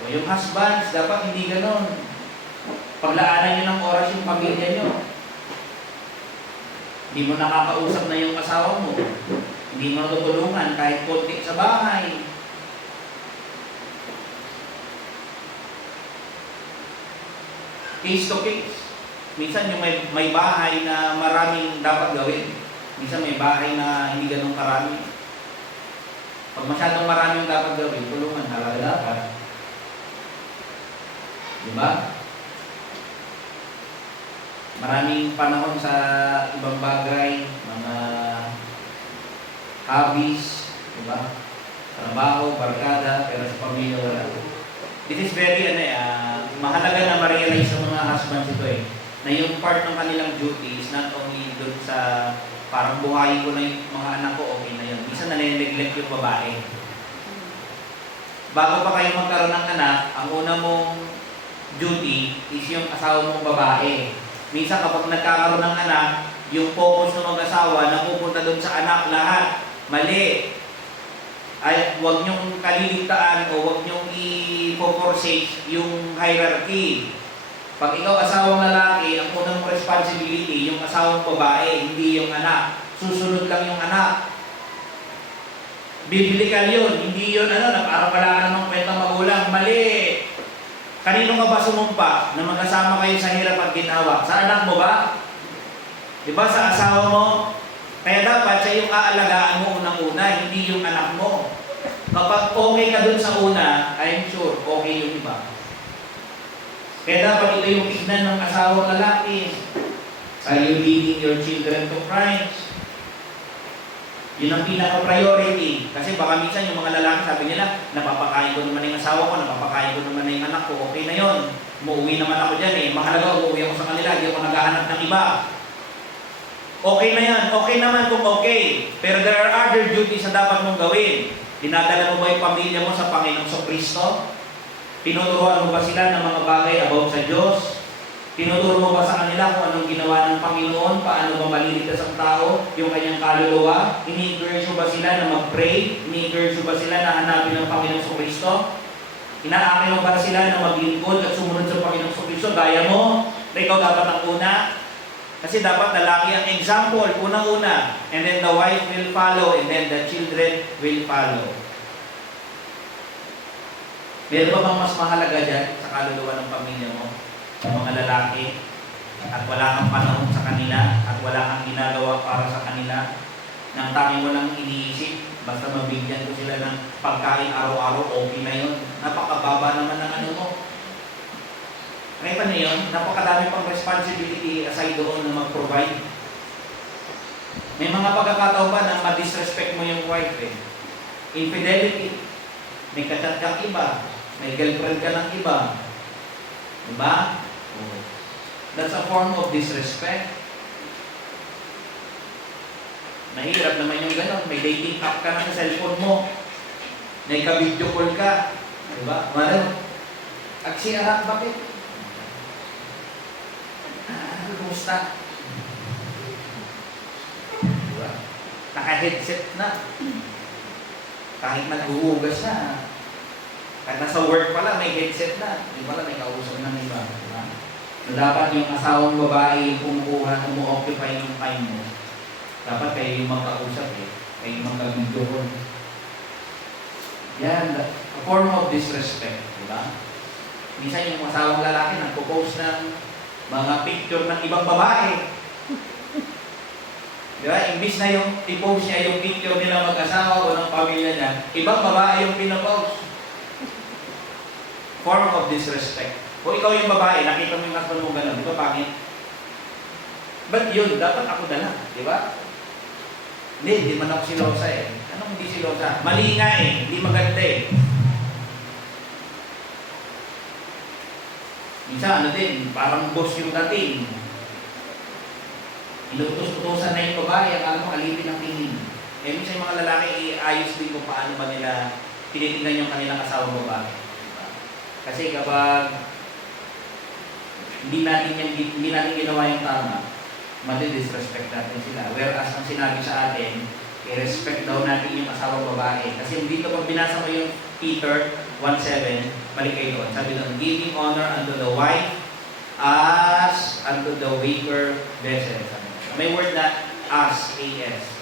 O yung husbands, dapat hindi ganon. Paglaanan nyo ng oras yung pamilya nyo. Hindi mo nakakausap na yung asawa mo. Hindi mo natutulungan kahit konti sa bahay. Case to case. Minsan yung may bahay na maraming dapat gawin. Minsan may bahay na hindi ganun karami. Pag masyadong marami yung dapat gawin, tulungan talaga dapat. Diba? Maraming panahon sa ibang bagay, mga hobbies, diba? Trabaho, barkada, pero sa pamilya wala. It is very, mahalaga na ma-realize sa mga husbands ito na yung part ng kanilang duty is not only dun sa parang buhayin ko na yung mga anak ko, okay na yun. Minsan nanineglect yung babae. Bago pa kayo magkaroon ng anak, ang una mong duty is yung asawa mong babae. Minsan kapag nagkakaroon ng anak, yung focus ng mag-asawa napupunta doon sa anak lahat. Mali. Ay, huwag niyong kaliligtaan o huwag niyong i-forsake yung hierarchy. Pag ikaw asawang lalaki, ang unang responsibility, yung asawang babae, hindi yung anak. Susunod lang yung anak. Biblical yun. Hindi yun na parang wala ka namang kwentang magulang. Mali. Kanino ka ba sumumpa na magkasama kayo sa hirap at ginawa? Sa anak mo ba? Diba sa asawa mo? Kaya dapat siya yung aalagaan mo unang-una, hindi yung anak mo. Kapag okay ka dun sa una, I'm sure okay yung iba. Kaya dapat ito yung tignan ng asawang lalaki. Are you leading your children to Christ? Yun ang pinaka-priority. Kasi baka minsan yung mga lalaki sabi nila, napapakain ko naman yung asawa ko, napapakain ko naman yung anak ko, okay na yun. Umuwi naman ako dyan Mahalaga, umuwi ako sa kanila, hindi ako naghahanap ng iba. Okay na yan, okay naman kung okay. Pero there are other duties na dapat mong gawin. Dinadala mo ba yung pamilya mo sa Panginoong Kristo? Tinuturuan mo ba sila ng mga bagay about sa Diyos? Tinuturo mo ba sa kanila kung anong ginawa ng Panginoon? Paano ba maliligtas ang tao? Yung kanyang kaluluwa? Ini-encourage mo ba sila na mag-pray? Ini-encourage mo ba sila na hanapin ng Panginoong Kristo? Inaakil mo ba sila na maglingkod at sumunod sa Panginoong Kristo? Gaya mo na ikaw dapat ang una? Kasi dapat lalaki ang example, unang-una. And then the wife will follow, and then the children will follow. Meron ba bang mas mahalaga dyan sa kaluluwa ng pamilya mo? Sa mga lalaki, at wala kang panahon sa kanila, at wala kang ginagawa para sa kanila, nang tanging walang iniisip, basta mabigyan ko sila ng pagkain araw-araw, okay na yun. Napakababa naman ng ano mo. May pa niyon, napakadami pang responsibility aside doon na mag-provide. May mga pagkakataon ba na ma-disrespect mo yung wife Infidelity. May kachat kang iba. May girlfriend ka ng iba. Diba? That's a form of disrespect. Mahirap naman yung gano'n. May dating app ka na sa cellphone mo. May ka-video call ka. Diba? Malam. Agsiarat, bakit? Kumusta? Diba? Naka-headset na. Kahit naghuhugas na. Kahit nasa work pala, may headset na. Di pala, may kausap na ng iba. Diba? So, dapat yung asawang babae kumukuha, kumu-occupy yung time mo. Dapat kayo yung magkausap kayo yung magka-video call. Yan, a form of disrespect. Diba? Minsan yung asawang lalaki nagpo-post ng mga picture ng ibang babae. Diba? Imbis na yung i-post niya yung picture nila mag-asawa o ng pamilya niya, ibang babae yung pinapost. Form of disrespect. Kung ikaw yung babae, nakita mo yung husband mo gano'n, di ba pangit? But yun, dapat ako na lang, di ba? Hindi man ako silosa Anong hindi silosa? Mali nga hindi maganda Minsan, din, parang boss yung dating. Inutos-utosan na yung babae, alam mo, alipin ang tingin. Minsan yung mga lalaki, ayos din kung paano ba nila tinitingnan yung kanilang asawang babae. Diba? Kasi kapag hindi natin ginawa yung tama, madi-disrespect natin sila. Whereas ang sinabi sa atin, i-respect daw natin yung asawang babae. Kasi dito pag binasa mo yung Peter 1:7, balik kayo doon. Sabi doon, giving honor unto the wife as unto the weaker vessel. May word na as, A-S.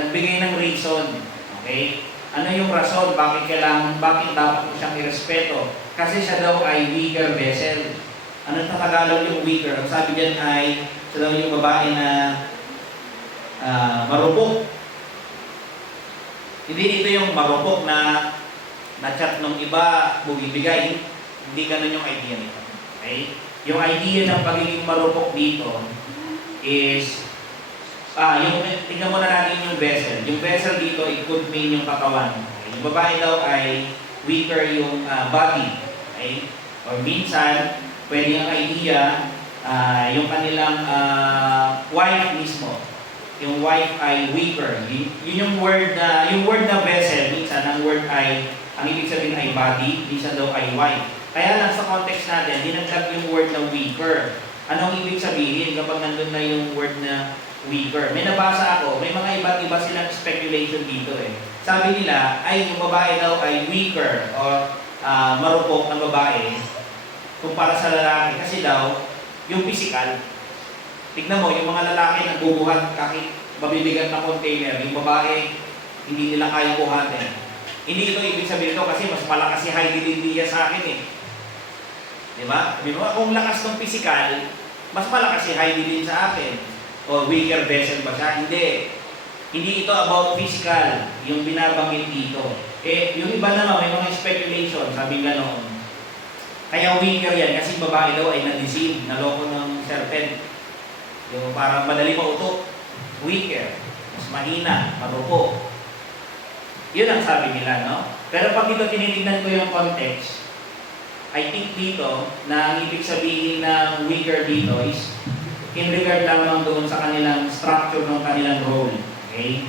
Nagbigay ng reason. Okay? Ano yung rason? Bakit dapat mo siyang irespeto? Kasi siya daw ay weaker vessel. Ano sa Tagalog yung weaker? Ang sabi dyan ay, siya daw yung babae na marupok. Hindi ito yung marupok na chat nung iba, bumibigay. Hindi ganun yung idea nito. Okay? Yung idea ng pagiging marupok dito is, tingnan mo na natin yung vessel. Yung vessel dito, it could mean yung katawan. Okay? Yung babae daw ay weaker yung body. Okay? Or minsan, pwede yung idea, yung kanilang wife mismo. Yung wife ay weaker. Yun yung word na vessel, minsan ang word ay, ang ibig sabihin ay body, minsan daw ay wife. Kaya lang sa context natin, dinagdag yung word na weaker. Anong ibig sabihin kapag nandun na yung word na weaker? May nabasa ako, may mga iba't iba silang speculation dito eh. Sabi nila, ay yung babae daw ay weaker or marupok ng babae kumpara sa lalaki. Kasi daw, yung physical, tignan mo, yung mga lalaki nagbubuhat kahit mabibigat na container, yung babae, hindi nila kaya buhatin. Hindi ito ibig sabihin ito kasi mas malakas si Heidi Lindia sa akin eh. Diba? Diba? Kung lakas ng physical, mas malakas si Heidi Lin sa akin. O weaker vessel ba siya? Hindi. Hindi ito about physical, yung binabanggit dito. Eh, yung iba naman, may mga speculation, sabi nga noon. Kaya weaker yan, kasi babae daw ay na-deceive, naloko ng serpent. Yung parang madali mautok. Weaker. Mas mahina, marupo. Yun ang sabi nila, no? Pero pag dito tinitignan ko yung context, I think dito, na ang ibig sabihin ng weaker dito is in regard lamang doon sa kanilang structure ng kanilang role. Okay?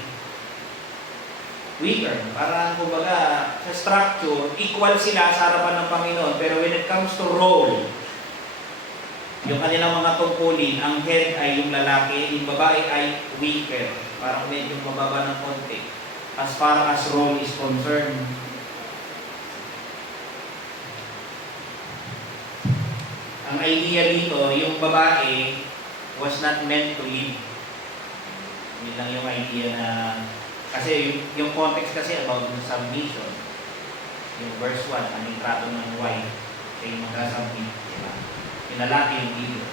Weaker. Parang, kumbaga, sa structure, equal sila sa harapan ng Panginoon. Pero when it comes to role, yung kanilang mga tungkulin, ang head ay yung lalaki, yung babae ay weaker. Parang medyo mababa ng konti. As far as role is concerned. Ang idea dito, yung babae was not meant to lead. Yun lang yung idea na, kasi yung context kasi about the submission. Yung verse 1, ang trato ng wife, siya yung mag-submit. Diba? Yung lalaki yung leader.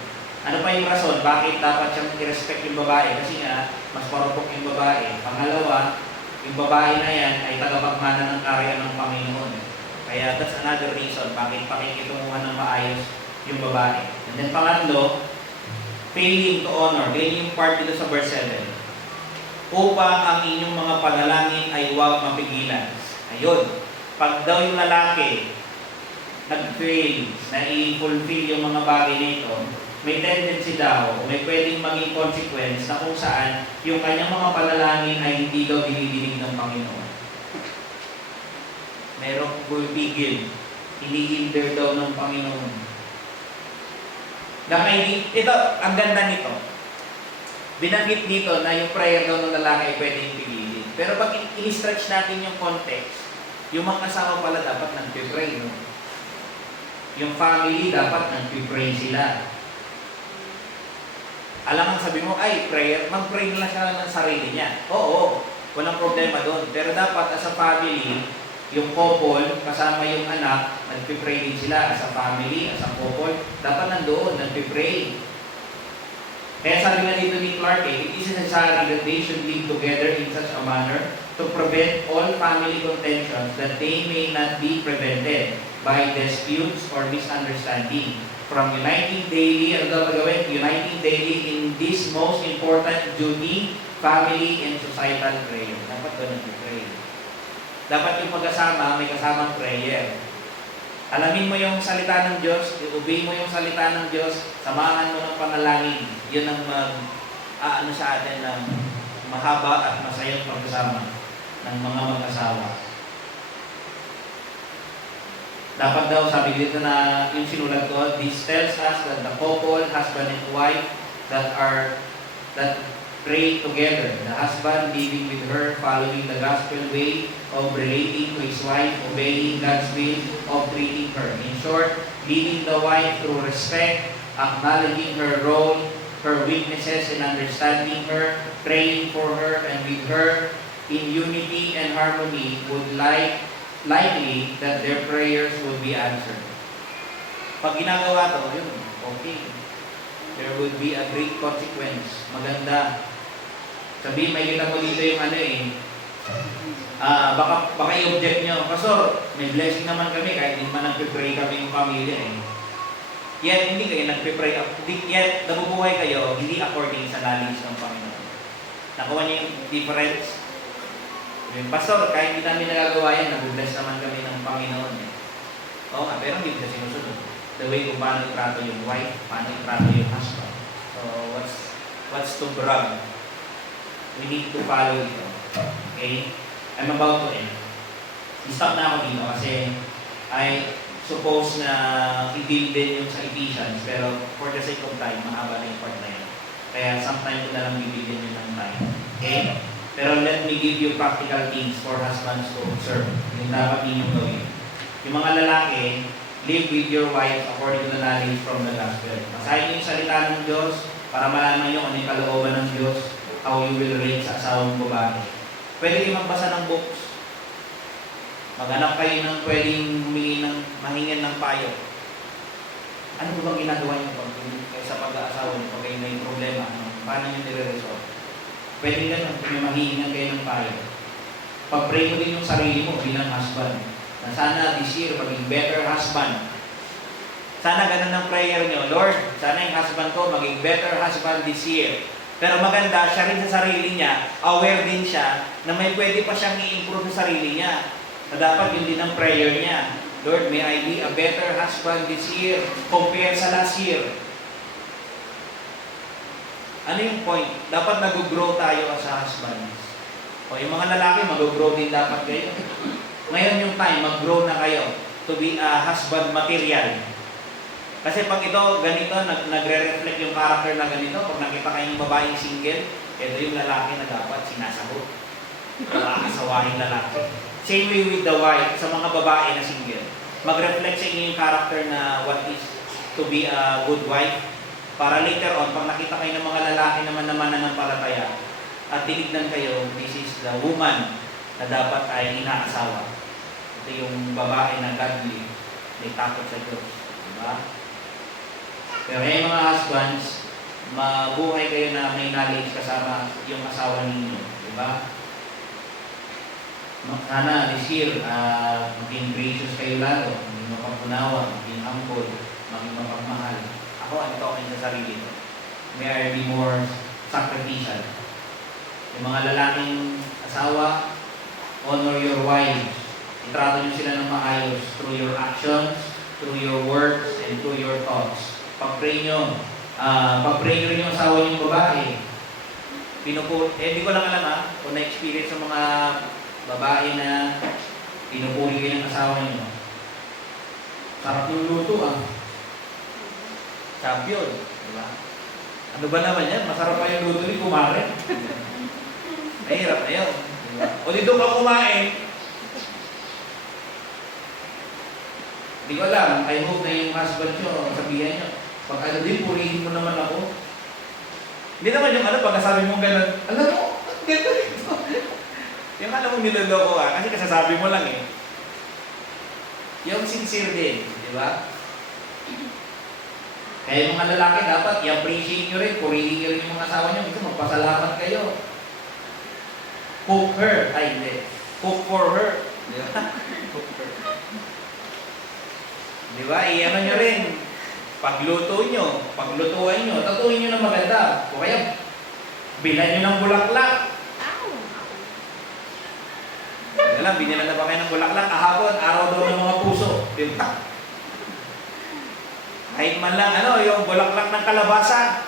Ano pa yung rason? Bakit dapat siyang i-respect yung babae? Kasi nga, mas marupok yung babae. Pangalawa, yung babae na yan ay tagapagmana ng karya ng Panginoon. Kaya that's another reason bakit pakikitunguhan ng maayos yung babae. And then pangatlo, failing to honor. Ganyan yung part dito sa verse 7. Upang ang inyong mga panalangin ay huwag mapigilan. Ayun. Pag daw yung lalaki nag-fail na i-fulfill yung mga bagay nito, may tendency daw, may pwedeng maging consequence na kung saan yung kanyang mga panalangin ay hindi daw dinidinig ng Panginoon. Merong pumipigil, hinihinder daw ng Panginoon. Ito, ang ganda nito. Binanggit dito na yung prayer daw ng lalaki ay pwedeng pigilin. Pero pag i-stretch natin yung context, yung mga asawa pala dapat nag-pray, no? Yung family dapat nag-pray sila. Alam ang sabi mo, ay, prayer, mag-pray na lang siya ng sarili niya. Oo, walang problema doon. Pero dapat as a family, yung couple, kasama yung anak, nag-pray din sila as a family, as a couple, dapat nandoon, nag-pray. Kaya sabi nga dito ni Clark, it is necessary that they should live together in such a manner to prevent all family contentions that they may not be prevented by disputes or misunderstanding. From uniting daily, uniting daily in this most important duty, family and societal prayer. Dapat doon nag-pray. Dapat yung pag-asama, may kasamang prayer. Alamin mo yung salita ng Diyos, i-obey mo yung salita ng Diyos, samahan mo ng panalangin. Yun ang ano sa atin ng mahaba at masayang pag-asama ng mga mag-asawa. Dapat daw, sabi dito na yung sinulat ko, this tells us that the couple, husband and wife, that pray together. The husband living with her, following the gospel way of relating to his wife, obeying God's will of treating her. In short, leading the wife through respect, acknowledging her role, her weaknesses, and understanding her, praying for her and with her in unity and harmony would likely that their prayers would be answered. Pag ginagawa to, yun, okay. There would be a great consequence. Maganda. Sabihin, may kita mo dito yung ano eh. Baka i-object nyo. Pastor, may blessing naman kami kahit hindi man nag-pray kami yung pamilya eh. Yet, hindi kayo nagpe-pray, yet, nabubuhay kayo, hindi according sa knowledge ng Panginoon. Nakuha niyo yung difference? Yung pastor, kahit hindi namin nagagawa yan, nabubless naman kami ng Panginoon. Eh. Oo nga, pero hindi ko sinusunod. The way kung paano itrato yung wife, paano itrato yung husband. So, what's to brag? We need to follow ito. Okay? I'm about to end. I-stop na ako dito kasi I suppose na i-build din yung sa Ephesians, pero for the sake of time, mahaba na yung part na yun. Kaya sometime ko na lang bibigyan nyo ng time. Okay? Pero let me give you practical things for husbands to observe. Yung dapat ninyong gawin. Yung mga lalaki, live with your wife according to the knowledge from the gospel. Masahin niyo yung salita ng Diyos para malaman niyo ano yung kalooban ng Diyos, how you will relate sa asawang babae. Pwede kayo magbasa ng books. Maghanap kayo ng pwedeng mahingin ng payo. Ano ba bang ginagawa niyo pag sa pag-aasawa niyo, pag kayo may problema, paano niyo nire-resolve? Pwede ganun, kung may mahihingan kayo ng payo. Pag-pray mo din yung sarili mo bilang husband. Na sana this year, maging better husband. Sana ganun ang prayer niyo, Lord, sana yung husband ko maging better husband this year. Pero maganda, siya rin sa sarili niya, aware din siya na may pwede pa siyang i-improve sa sarili niya. Na dapat yun din ang prayer niya. Lord, may I be a better husband this year compared sa last year. Ano yung point? Dapat nag-grow tayo as a husband. O yung mga lalaki, mag-grow din dapat kayo. Ngayon yung time, mag-grow na kayo to be a husband material. Kasi pag ito, ganito, nagre-reflect yung character na ganito, pag nakita kayong babaeng single, ito yung lalaki na dapat sinasagot. Asawahin lalaki. Same way with the wife, sa mga babae na single. Mag-reflect sa inyo yung character na what is to be a good wife. Para later on, pag nakita kayo ng mga lalaki naman nananampalataya, at tinignan kayo, this is the woman na dapat ay inaasawa. Ito yung babae na godly, may takot sa Diyos. Diba? Pero yung mga husbands, mabuhay kayo na may knowledge kasama yung asawa ninyo. Diba? Sana this year, maging gracious kayo lalo, maging mapagpunawa, maging humble, maging mapagmahal. Ako, ang talking sa sarili ko. May I be more sacrificial. Yung mga lalaking asawa, honor your wives. Itrato nyo sila ng maayos through your actions, through your words, and through your thoughts. Pag-pray nyo rin yung asawa nyo babae. Hindi ko lang alam kung na-experience yung mga babae na pinupuri kayo ng asawa nyo. Sarap yung luto Champion, di ba? Ano ba naman yan? Masarap pa yung luto ni kumare. Mahirap na yun. Diba? O dito ka kumain, hindi ko alam, I hope na yung husband nyo, sabihan nyo, pag ano din, purihin mo naman ako. Hindi naman yung pagkasabi mo gano'n, alam mo, gano'n dito. Yung alam mo niloloko kasi kasasabi mo lang eh. Yung sincere din, di ba? Kaya yung mga lalaki dapat i-appreciate nyo rin, purihin nyo rin yung mga asawa nyo, kasi magpasalamat kayo. Cook her. Hindi. Cook for her. Di ba? Cook her. Di ba? I-ano nyo rin. Pagluto nyo, paglutuan nyo, tatuhin nyo na maganda. O kaya, bilan nyo ng bulaklak. Binilan na ba kayo ng bulaklak? Kahapon, araw daw ng mga puso. Di ba? Kahit man lang, yung bulaklak ng kalabasa.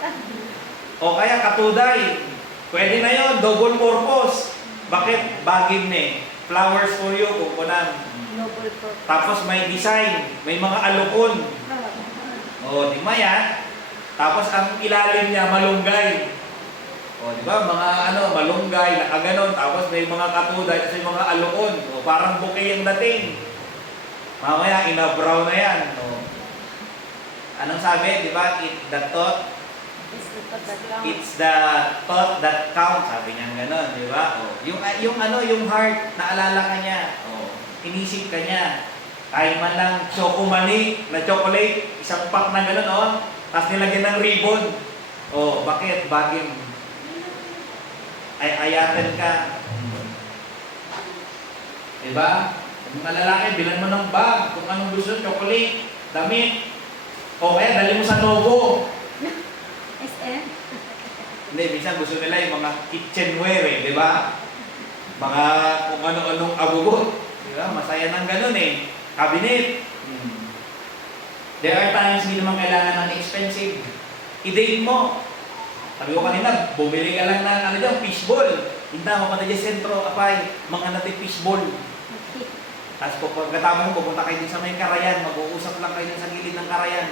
O kaya katuday. Pwede na yon, double purpose. Bakit? Bagin flowers for you, kukunan. Tapos may design, may mga alukon. O, di ba yan? Tapos ang ilalim niya, malunggay. O, di ba? Mga malunggay, nakaganon. Tapos may mga katuday, tapos may mga alukon. O, parang bouquet yung dating. Mamaya, ina-brown na yan. O. Anong sabi? Di ba? It's the thought that counts. Sabi niya gano'n, di ba? O, yung heart, naalala ka niya. O, inisip ka niya. Kahit man lang choco-mani na chocolate, isang pack na gano'n, tapos nilagyan ng ribbon. O, bakit? Baging. Ayatan ka. Di ba? Yung malalaki, bilan mo ng bag. Kung anong gusto, chocolate, damit. O kaya dali mo sa Novo. SM? Hindi, minsan gusto nila yung mga kitchenware eh, di ba? Mga kung ano-anong abugot. Di ba? Masaya ng ganun eh. Cabinet. There are times hindi naman kailangan ng expensive. I-date mo. Sabi ko kanina, bumili ka lang ng ano dyan, fishball. Hinta, mapunta dyan sentro, apay, mga natin fishball. Tapos pagkatapos mo, pupunta kayo din sa may karayan, mag-uusap lang kayo sa gilid ng karayan.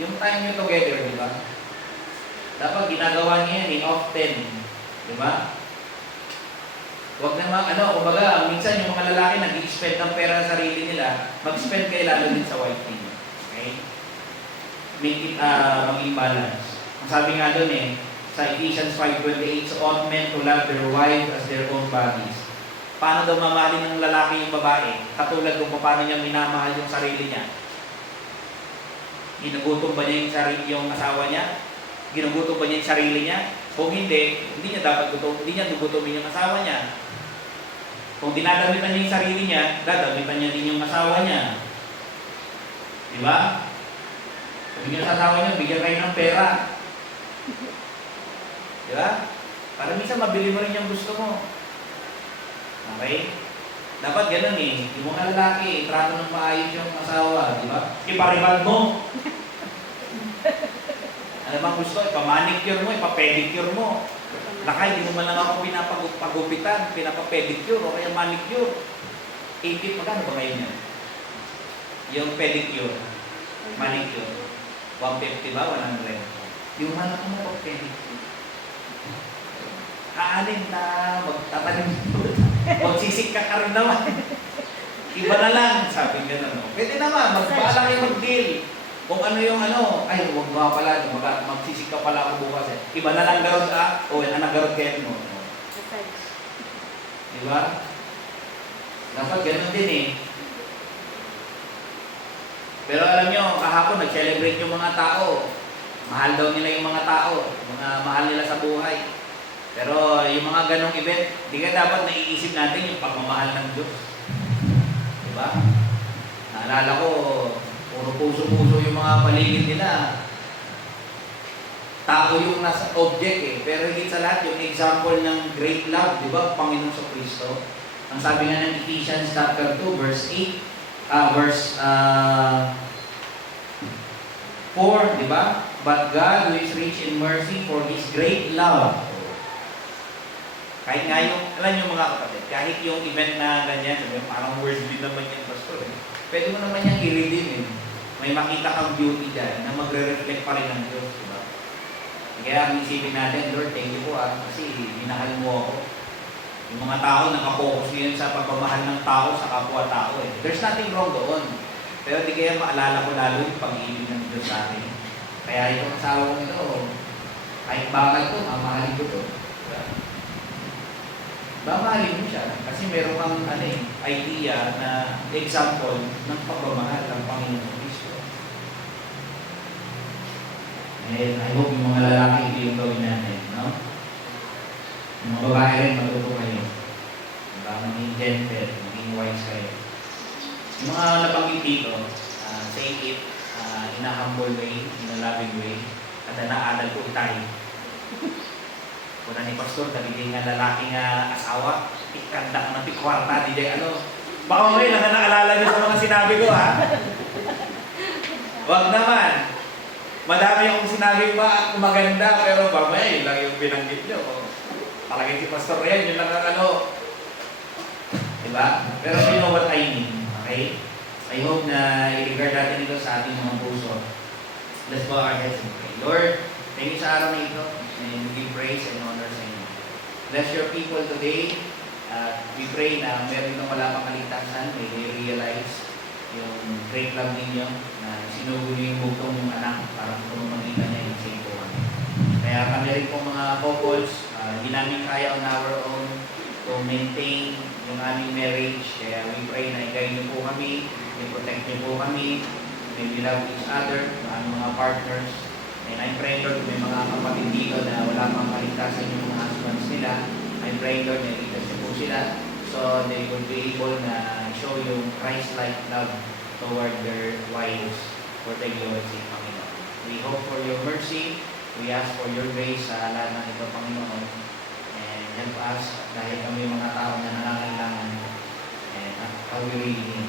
Yung time nyo together, di ba? Dapat ginagawa niya yan, often. Di ba? Huwag naman, kumbaga, minsan yung mga lalaki nag-i-spend ng pera sa sarili nila, mag-spend kayo lalo din sa wife niyo. Okay? Make it maging balance. Ang sabi nga doon sa Ephesians 5:28, so all men to love their wives as their own bodies. Paano daw mamahalin ng lalaki yung babae? Katulad kung paano niya minamahal yung sarili niya. Ginugutom ba niya yung asawa niya? Ginugutom ba niya yung sarili niya? Kung hindi niya dapat hindi niya gugutomin yung asawa niya. Kung dinadamitan niya yung sarili niya, dadamitan niya din yung asawa niya. Di ba? Sabi niyo sa asawa niyo, bigyan kayo ng pera. Di ba? Para minsan mabili mo rin yung gusto mo. Okay? Dapat ganun yung mga lalaki, trato ng maayos yung asawa, di ba? Ipariban mo. Ano bang gusto? Ipamanicure mo, ipapedicure mo. Lakay, hindi mo man lang ako pinapagupitan, pinapapedicure o kaya manicure. 80, magkano ba ngayon yan? Yung pedicure, manicure. 150 ba? 100. Yung malaki mo pag-pedicure. Aanin na magtatanim. Magsisik ka rin naman. Iba na lang, sabi gano'n. Pwede naman, magpaalang kayo mag-deal. Kung ano yung ay, huwag mo pala, magsisik ka pala ako bukas Iba na lang garod anong garod kayo mo. Diba? Dapat ganun din Pero alam nyo, kahapon nag-celebrate yung mga tao. Mahal daw nila yung mga tao. Mga mahal nila sa buhay. Pero yung mga ganong event, di ka dapat naiisip natin yung pagmamahal ng Diyos. Diba? Naalala ko, puro puso-puso yung mga paligid nila. Tao yung nasa object Pero higit sa lahat, yung example ng great love, di ba? Panginoon sa Kristo. Ang sabi nga ng Ephesians chapter 2, verse 8, verse 4, di ba? But God, who is rich in mercy for His great love. Kahit nga alam nyo mga kapatid, kahit yung event na ganyan, parang worldly naman yan, pastor. Pwede mo naman yan i-redeem May makita kang beauty dyan na magre-reflect pa rin ng Diyos, di ba? Kaya ang isipin natin, Lord, thank you po kasi minahal mo ako. Yung mga tao nakapokus ngayon sa pagmamahal ng tao sa kapwa-tao There's nothing wrong doon. Pero di kaya maalala ko lalo yung pag-ibig ng Diyos sa akin. Kaya itong asawa ko ito, kahit bakal to, mamahalin ko to. Diba? Mamahalin mo siya kasi meron kang idea na example ng pagmamahal ng Panginoon Kristo. And I hope yung mga lalaki ito yung gawin natin, no? Yung mga babae rin, matuto kayo. Diba? Maging gentle, maging wise kayo. Yung mga nabanggit dito, say it in a humble way, in a loving way, at naaral ko tayo. Kuna ni Pastor, nabigay nga lalaki nga asawa, ikanda ng pikwarta, di dyan Baka ngayon lang naalala niyo sa mga sinabi ko, Wag naman. Madami akong sinabi pa maganda, pero mamaya yun lang yung binanggit nyo. Palagay si Pastor yan, yun lang ang Diba? Pero you know what I mean, okay? I hope na i-regard natin ito sa ating mga puso. Let's bow our heads and pray. Lord, thank you sa araw na ito, and we give praise and honor sa inyo. Bless your people today. We pray na meron nang wala pang kaligtasan, may realize yung great love ninyo na sinugo niyo yung bugtong yung anak para tumamagitan niya yung same po kami. Kaya kami rin po mga couples, hindi namin kaya on our own to maintain yung aming marriage. Kaya we pray na i-guide niyo po kami, i-protect niyo po kami, may we love each other, yung aming mga partners. And I pray, Lord, may mga kapatid dito na wala pang kaligtasan yung mga husbands nila. I pray, Lord, na iligtas niyo po sila so they will be able na show yung Christ-like love toward their wives for the glory sa Panginoon. We hope for your mercy. We ask for your grace sa lahat ng ito, Panginoon. And help us dahil kami mga tao na nangangailangan. And how we really need you.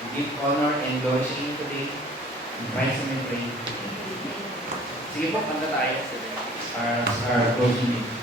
We give honor and glory sa inyo today. In Christ's name we pray. Sige po, kanta tayo. Our closing